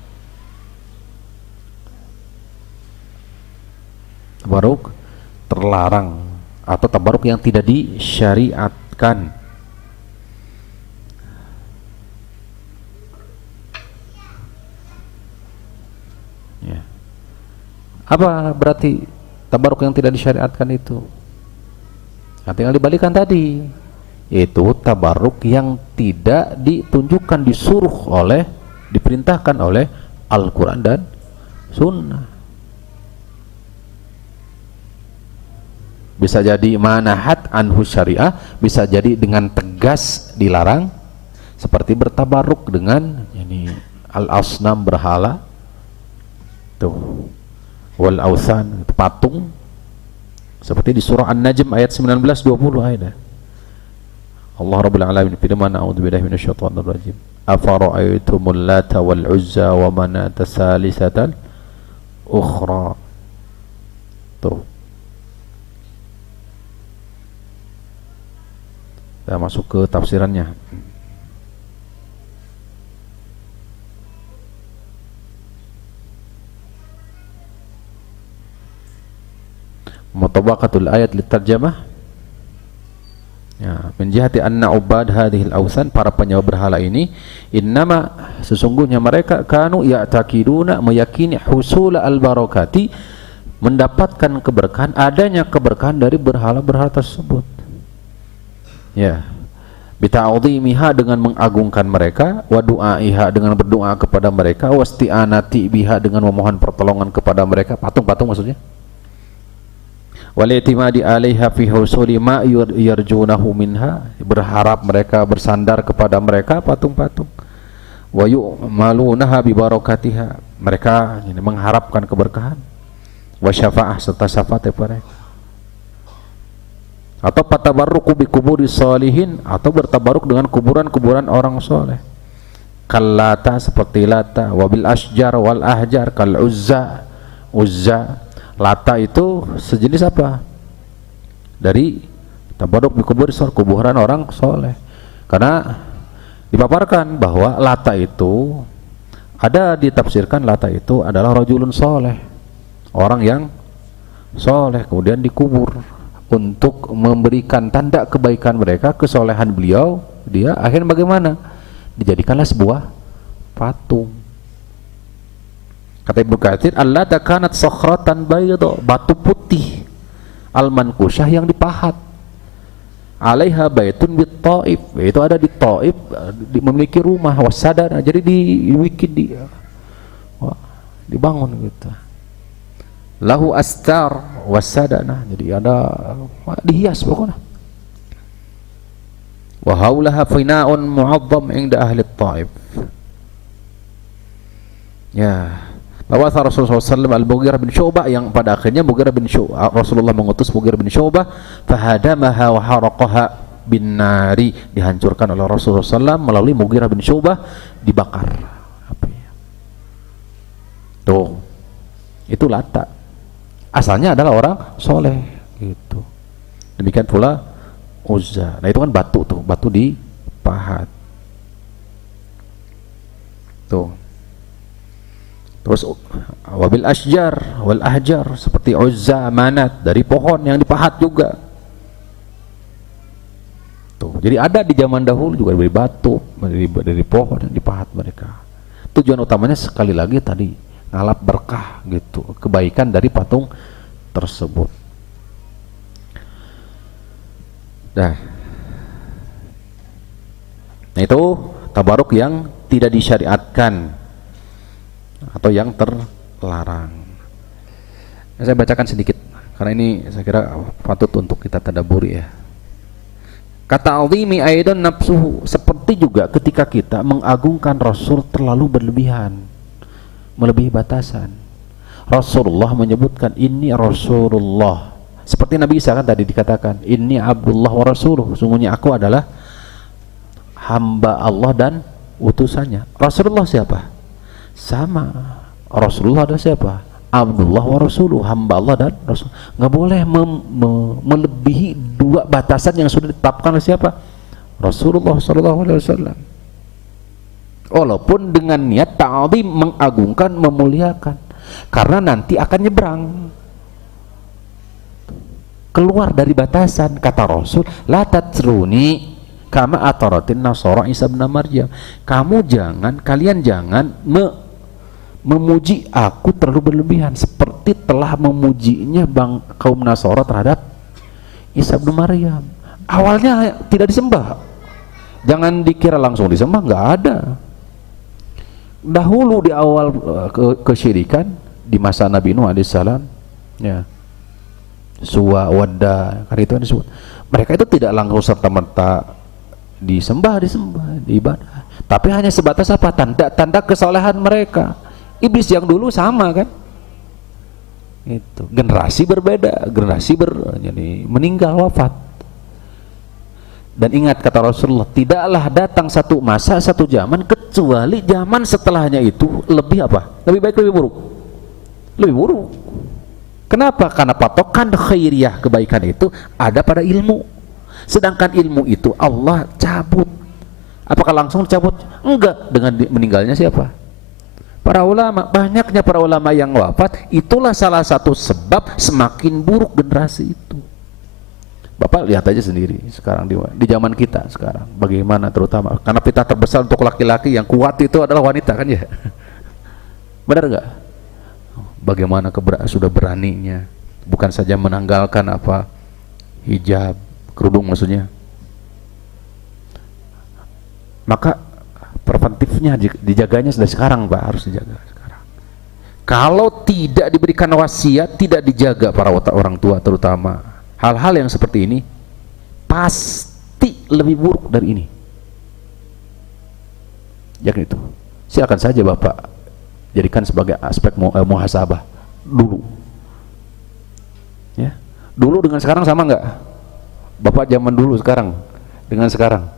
Tabaruk terlarang atau tabaruk yang tidak disyariatkan. Ya. Apa berarti tabaruk yang tidak disyariatkan itu? Nah, tinggal dibalikan tadi, yaitu tabaruk yang tidak ditunjukkan, disuruh oleh, diperintahkan oleh Al-Quran dan Sunnah. Bisa jadi manahat anhu syariah, bisa jadi dengan tegas dilarang, seperti bertabaruk dengan ini al-asnam, berhala tuh, wal ausan, patung, seperti di surah An-Najm ayat 19-20 ayat. Allah Rabbul Alamin firman, a'udzubillahi minasyaitonir rajim. Afara'aytumul Lata wal Uzza wa Manata tsalisatal ukhra. Tuh. Kita masuk ke tafsirannya. Mutabaqatul ayat litarjamah, ya, min jihati anna ubad hadhil awsan, para penyembah berhala ini, innama, sesungguhnya mereka, kanu ya'taqiduna, meyakini husul al-barakati, mendapatkan keberkahan, adanya keberkahan dari berhala-berhala tersebut, ya, bita'udhimiha, dengan mengagungkan mereka, wa du'aiha, dengan berdoa kepada mereka, wasti'anati biha, dengan memohon pertolongan kepada mereka, patung-patung maksudnya, wali'timadi 'alaiha fi husuli ma yarjunahu minha, berharap mereka, bersandar kepada mereka patung-patung, wa yu'malunaha bi barakatiha, mereka ini mengharapkan keberkahan, wa syafa'ah, serta syafaat mereka, atau patabarruku bi kuburi sholihin, atau bertabaruk dengan kuburan-kuburan orang soleh, kallata, seperti Lata, wabil asjar wal ahjar, kal uzza, uzza. Lata itu sejenis apa? Dari tabaruk bi kubur, kuburan orang soleh, karena dipaparkan bahwa Lata itu ada, ditafsirkan Lata itu adalah rajulun soleh, orang yang soleh, kemudian dikubur untuk memberikan tanda kebaikan mereka, kesolehan beliau, dia akhirnya bagaimana? Dijadikanlah sebuah patung. Kata Ibnu Katsir, allata kanat sakhratan bayda, batu putih, al-mankusyah, yang dipahat, alaiha baitun bit Taif, itu ada di Taif, memiliki rumah, wasadana, jadi dibikin, dibangun gitu, lahu astar wasadana, jadi ada dihias pokoknya, wa haulaha fina'un mu'azzam inda ahli Taif, ya. Bahwa Rasulullah SAW Al-Mughirah bin Syu'bah, yang pada akhirnya Mughirah bin Syu'bah, Rasulullah mengutus Mughirah bin Syu'bah, fahadamaha wa haraqaha bin nari, dihancurkan oleh Rasulullah SAW melalui Mughirah bin Syu'bah, dibakar apinya. Tuh, itu Lata, asalnya adalah orang soleh gitu. Demikian pula Uzza, nah itu kan batu tuh, batu dipahat tuh. Terus wabil asjar wal ahjar, seperti Uzza, Manat, dari pohon yang dipahat juga tuh. Jadi ada di zaman dahulu juga dari batu, dari pohon yang dipahat mereka. Tujuan utamanya sekali lagi tadi, ngalap berkah gitu, kebaikan dari patung tersebut. Nah itu tabaruk yang tidak disyariatkan atau yang terlarang. Saya bacakan sedikit Karena ini saya kira patut untuk kita tadabburi ya. Kata azimi aidan nafsuhu, seperti juga ketika kita mengagungkan Rasul terlalu berlebihan, melebihi batasan. Rasulullah menyebutkan ini Rasulullah. Seperti Nabi Isa kan tadi dikatakan, ini Abdullah wa Rasuluh, sungguhnya aku adalah hamba Allah dan utusannya. Rasulullah siapa? Sama. Rasulullah adalah siapa? Abdullah wa Rasuluh, hamba Allah dan Rasul. Nggak boleh melebihi dua batasan yang sudah ditetapkan oleh siapa? Rasulullah SAW. Walaupun dengan niat ta'zim, mengagungkan, memuliakan, karena nanti akan nyebrang, keluar dari batasan. Kata Rasul, la tatruni kama ataratin nasara Isa bin Maryam. Kalian jangan memuji aku terlalu berlebihan seperti telah memujinya kaum Nasara terhadap Isa bin Maryam. Awalnya tidak disembah, jangan dikira langsung disembah, nggak ada. Dahulu di awal kesyirikan di masa Nabi Nuh alaihissalam, ya, Suwa, Wadda, kan itu yang disebut. Mereka itu tidak langsung serta-merta disembah, diibadah, tapi hanya sebatas apa? Tanda kesalehan mereka. Iblis yang dulu sama kan, itu generasi berbeda, jadi meninggal, wafat. Dan ingat kata Rasulullah, tidaklah datang satu masa, satu zaman, kecuali zaman setelahnya itu lebih apa? Lebih baik, lebih buruk? Lebih buruk. Kenapa? Karena patokan khairiyah, kebaikan itu ada pada ilmu. Sedangkan ilmu itu Allah cabut. Apakah langsung cabut? Enggak, dengan meninggalnya siapa? Para ulama. Banyaknya para ulama yang wafat, itulah salah satu sebab semakin buruk generasi itu. Bapak lihat aja sendiri sekarang di zaman kita sekarang bagaimana, terutama karena pita terbesar untuk laki-laki yang kuat itu adalah wanita kan ya. Benar nggak? Bagaimana sudah beraninya, bukan saja menanggalkan apa, hijab, kerudung maksudnya. Maka preventifnya dijaganya sudah sekarang, Pak, harus dijaga sekarang. Kalau tidak diberikan wasiat, tidak dijaga para orang tua terutama, hal-hal yang seperti ini pasti lebih buruk dari ini. Jangan itu. Silakan saja Bapak jadikan sebagai aspek muhasabah dulu. Ya. Dulu dengan sekarang sama nggak? Bapak zaman dulu sekarang dengan sekarang,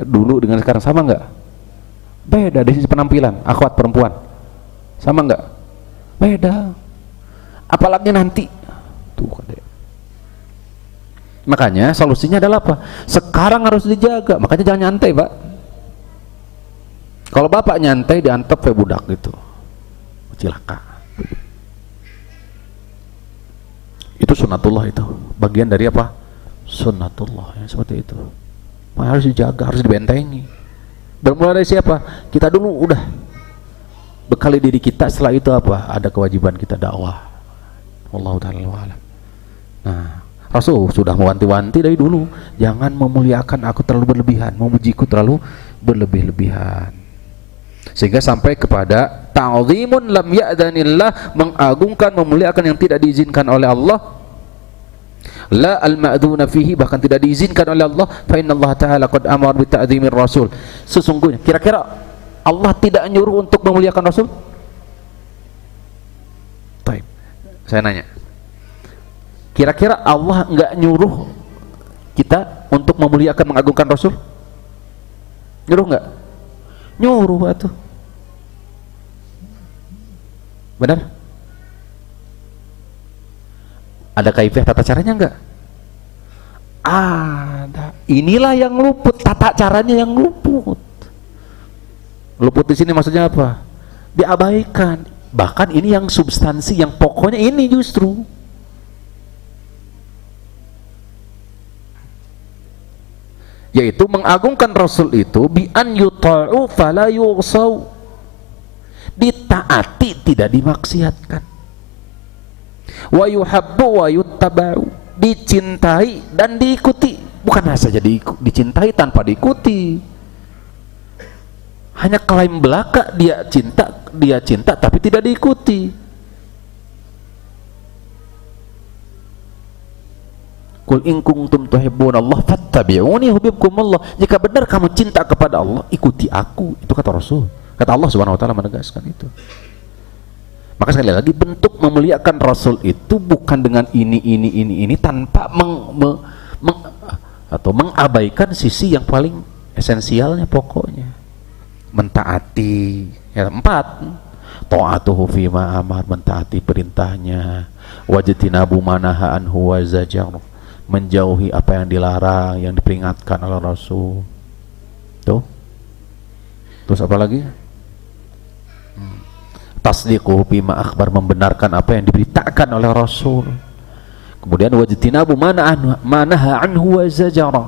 dulu dengan sekarang sama nggak? Beda dari sisi penampilan, akhwat perempuan sama nggak? Beda. Apalagi nanti tuh. Makanya solusinya adalah apa? Sekarang harus dijaga. Makanya jangan nyantai, Pak. Kalau Bapak nyantai diantep kayak budak gitu, cilaka. Itu sunnatullah, itu bagian dari apa? Sunnatullah ya, seperti itu. Harus dijaga, harus dibentengi. Bermula dari siapa? Kita dulu udah bekali diri kita, setelah itu apa? Ada kewajiban kita dakwah. Wallahu ta'ala a'lam. Nah, Rasul sudah mewanti-wanti dari dulu, jangan memuliakan aku terlalu berlebihan, memujiku terlalu berlebih-lebihan. Sehingga sampai kepada ta'zimun lam ya'dhanillah, mengagungkan, memuliakan yang tidak diizinkan oleh Allah. La al-ma'dhuna fihi, bahkan tidak diizinkan oleh Allah. Fa inna Allah ta'ala qad amara bi ta'zimir rasul. Sesungguhnya, kira-kira Allah tidak nyuruh untuk memuliakan Rasul? Baik. Saya nanya. Kira-kira Allah enggak nyuruh kita untuk memuliakan, mengagungkan Rasul? Nyuruh enggak? Nyuruh atuh. Benar? Ada kaifiah tata caranya enggak? Ada. Inilah yang luput, tata caranya yang luput. Luput di sini maksudnya apa? Diabaikan. Bahkan ini yang substansi, yang pokoknya ini justru. Yaitu mengagungkan Rasul itu bi an yuta'u fala yu'sau. Ditaati, tidak dimaksiatkan. Wa yuhabbu wa yuttaba'u, dicintai dan diikuti. Bukan saja dicintai tanpa diikuti, hanya klaim belaka dia cinta tapi tidak diikuti. Qul in kuntum tuhibbunallah fattabi'uni yuhibbukumullah. Jika benar kamu cinta kepada Allah, ikuti aku. Itu kata Rasul. Kata Allah Subhanahu wa taala menegaskan itu. Maka sekali lagi bentuk memuliakan Rasul itu bukan dengan ini tanpa atau mengabaikan sisi yang paling esensialnya, pokoknya. Mentaati, ya, 4. Ta'atuhu fima amar, mentaati perintahnya. Wajtinabu manaha anhu wa zajar, menjauhi apa yang dilarang, yang diperingatkan oleh Rasul. Tuh. Terus apa lagi? Tasdiquhu bima akhbar, membenarkan apa yang diberitakan oleh Rasul. Kemudian wajtinabu manaha anhu wa zajara,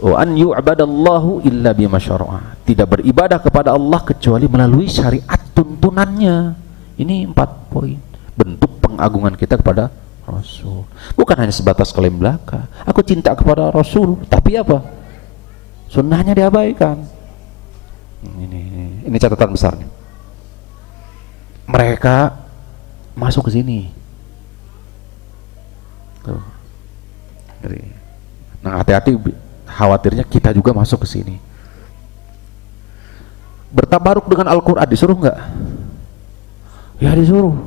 wa an yu'badallahu illa bima syara'a, tidak beribadah kepada Allah kecuali melalui syariat tuntunannya. Ini 4 poin bentuk pengagungan kita kepada Rasul. Bukan hanya sebatas klaim belaka, aku cinta kepada Rasul, tapi apa? Sunnahnya diabaikan. Ini catatan besarnya. Mereka masuk ke sini. Tuh. Nah, hati-hati, khawatirnya kita juga masuk ke sini. Bertabaruk dengan Al-Quran disuruh nggak? Ya disuruh.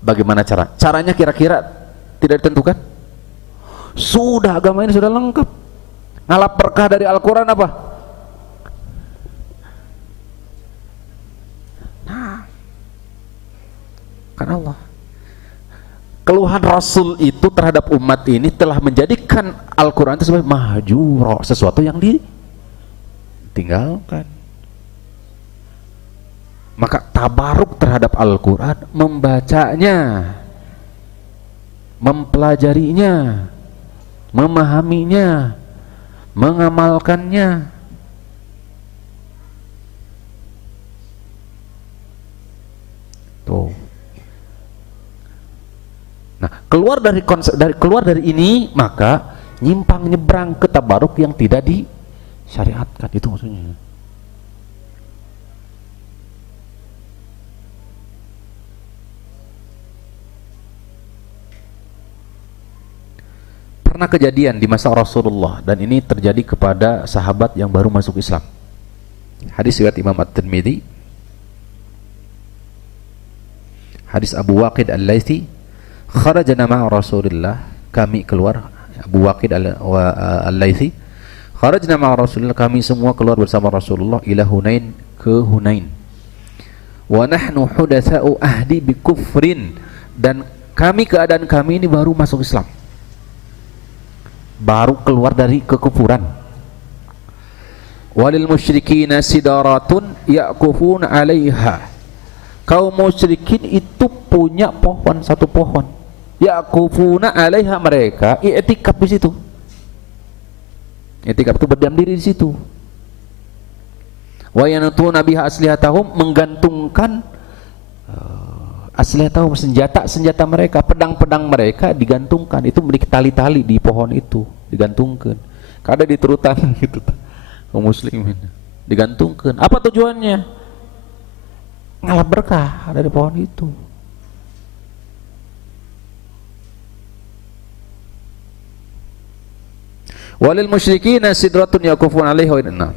Bagaimana cara? Caranya kira-kira tidak ditentukan? Sudah, agama ini sudah lengkap. Ngalap berkah dari Al-Quran apa? Nah, kan Allah. Keluhan Rasul itu terhadap umat ini telah menjadikan Al-Quran itu sebagai mahjura, sesuatu yang ditinggalkan. Maka tabaruk terhadap Al-Quran, membacanya, mempelajarinya, memahaminya, mengamalkannya. Tuh. Nah, keluar dari ini, maka nyimpang nyebrang ke tabaruk yang tidak disyariatkan. Itu maksudnya. Pernah kejadian di masa Rasulullah, dan ini terjadi kepada sahabat yang baru masuk Islam. Hadis riwayat Imam At-Tirmidzi, hadis Abu Waqid Al-Laythi, kharajna ma'a Rasulillah, kami keluar, Abu Waqid Al-Laythi, kharajna ma'a Rasulillah, kami semua keluar bersama Rasulullah, ila Hunain, ke Hunain, wa nahnu hudatsa'u ahdi bi kufrin, dan keadaan kami ini baru masuk Islam, baru keluar dari kekufuran. Walil musyrikina sidaratun ya'kufuna 'alaiha, kaum musyrikin itu punya pohon, satu pohon, ya'kufuna 'alaiha, mereka i'tikaf di situ. I'tikaf itu berdiam diri di situ. Wa yanatuna biha aslihatahum, menggantungkan aslihatahum, senjata mereka, pedang-pedang mereka digantungkan, itu memiliki tali-tali di pohon itu, digantungkan. Kada diturutan gitu kaum muslimin, digantungkan. Apa tujuannya? Ngalap berkah dari pohon itu. Walil musyrikina sidratun yaqufun 'alaiha wa inna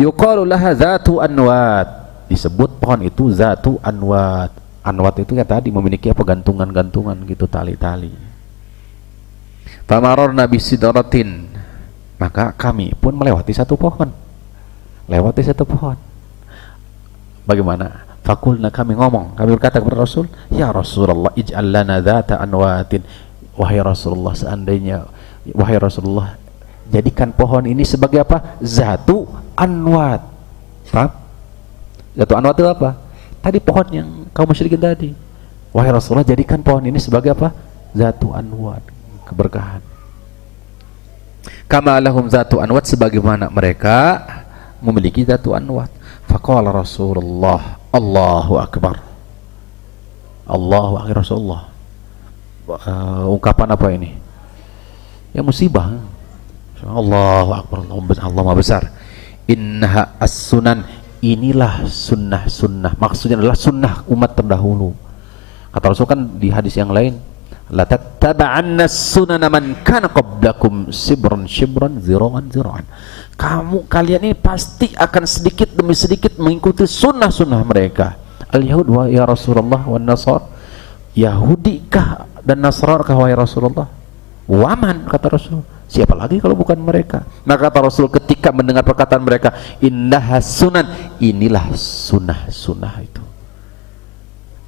yuqalu laha dzatu anwat, disebut pohon itu dzatu anwat. Anwat itu ya tadi memiliki apa, gantungan-gantungan gitu, tali-tali. Famararna bisidratin, maka kami pun melewati satu pohon. Bagaimana? Fakulna, kami ngomong, kami berkata kepada Rasul, ya Rasulullah, ij'al lana dzata anwatin, wahai Rasulullah, wahai Rasulullah, jadikan pohon ini sebagai apa? Zatu anwat. Paham? Zatu anwat itu apa? Tadi pohon yang kaum musyrikin tadi. Wahai Rasulullah, jadikan pohon ini sebagai apa? Zatu anwat, keberkahan. Kama lahum zatu anwat, sebagaimana mereka memiliki zatu anwat. Faqala Rasulullah, Allahu akbar. Allahu akbar. Rasulullah, ungkapan apa ini? Ya musibah. Allahu akbar, Allah Maha besar. Innaha as-sunan, inilah sunnah-sunnah, maksudnya adalah sunnah umat terdahulu. Kata Rasul kan di hadis yang lain, la tattaba'anna sunana man kana qablakum shibran shibran zira'an zira'an. Kalian ini pasti akan sedikit demi sedikit mengikuti sunnah-sunnah mereka. Al-Yahud wa ya Rasulullah wan Nasar. Yahudi kah dan Nasrar kah wahai Rasulullah? Waman, kata Rasul, siapa lagi kalau bukan mereka? Maka kata Rasul ketika mendengar perkataan mereka, innaha sunan, inilah sunnah-sunnah itu,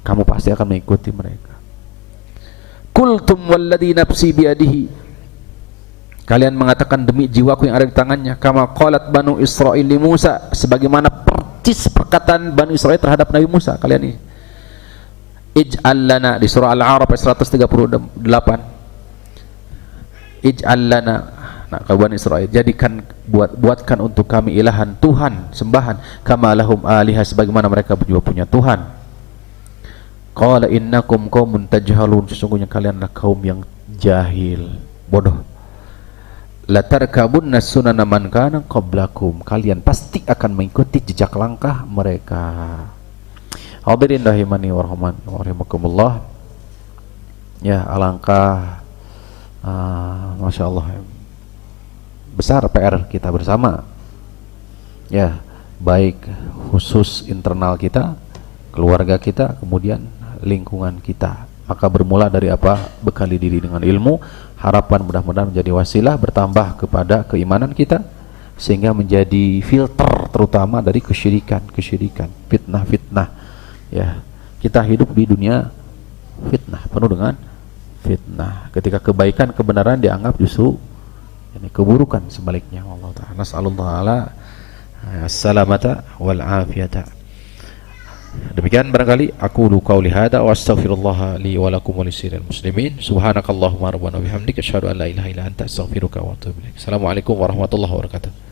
kamu pasti akan mengikuti mereka. Qultum walladhi nafsi biadihi, kalian mengatakan demi jiwaku yang ada di tangannya, kama qalat Banu Israil li Musa, sebagaimana persis perkataan Banu Israil terhadap Nabi Musa. Kalian ini ij'al lana, di surah Al-A'raf ayat 138, ij'al lana, nah kalau Bani Israil, jadikan, buatkan untuk kami ilahan, Tuhan, sembahan, kama lahum alihah, sebagaimana mereka juga punya Tuhan. Qala innakum qaumun tajhalun, sesungguhnya kalian adalah kaum yang jahil, bodoh. La tarkabunna sunana man kana qablakum, kalian pasti akan mengikuti jejak langkah mereka. Hadirin rahimani wa rahimakumullah. Ya, alangkah Masya Allah, besar PR kita bersama, ya, baik khusus internal kita, keluarga kita, kemudian lingkungan kita. Maka bermula dari apa? Bekali diri dengan ilmu, harapan mudah-mudahan menjadi wasilah bertambah kepada keimanan kita, sehingga menjadi filter terutama dari kesyirikan, fitnah-fitnah. Ya, kita hidup di dunia fitnah, penuh dengan fitnah. Ketika kebaikan, kebenaran dianggap justru ini keburukan, sebaliknya. Allah Ta'ala nas'alullah ala as-salamata wal afiyata. Demikian barangkali aku qauli hada wa astaghfirullah li wa lakum wa lisiril muslimin. Subhanakallahumma rabbana bihamdika asyhadu an la ilaha illa anta astaghfiruka wa atubu ilaik. Assalamualaikum warahmatullahi wabarakatuh.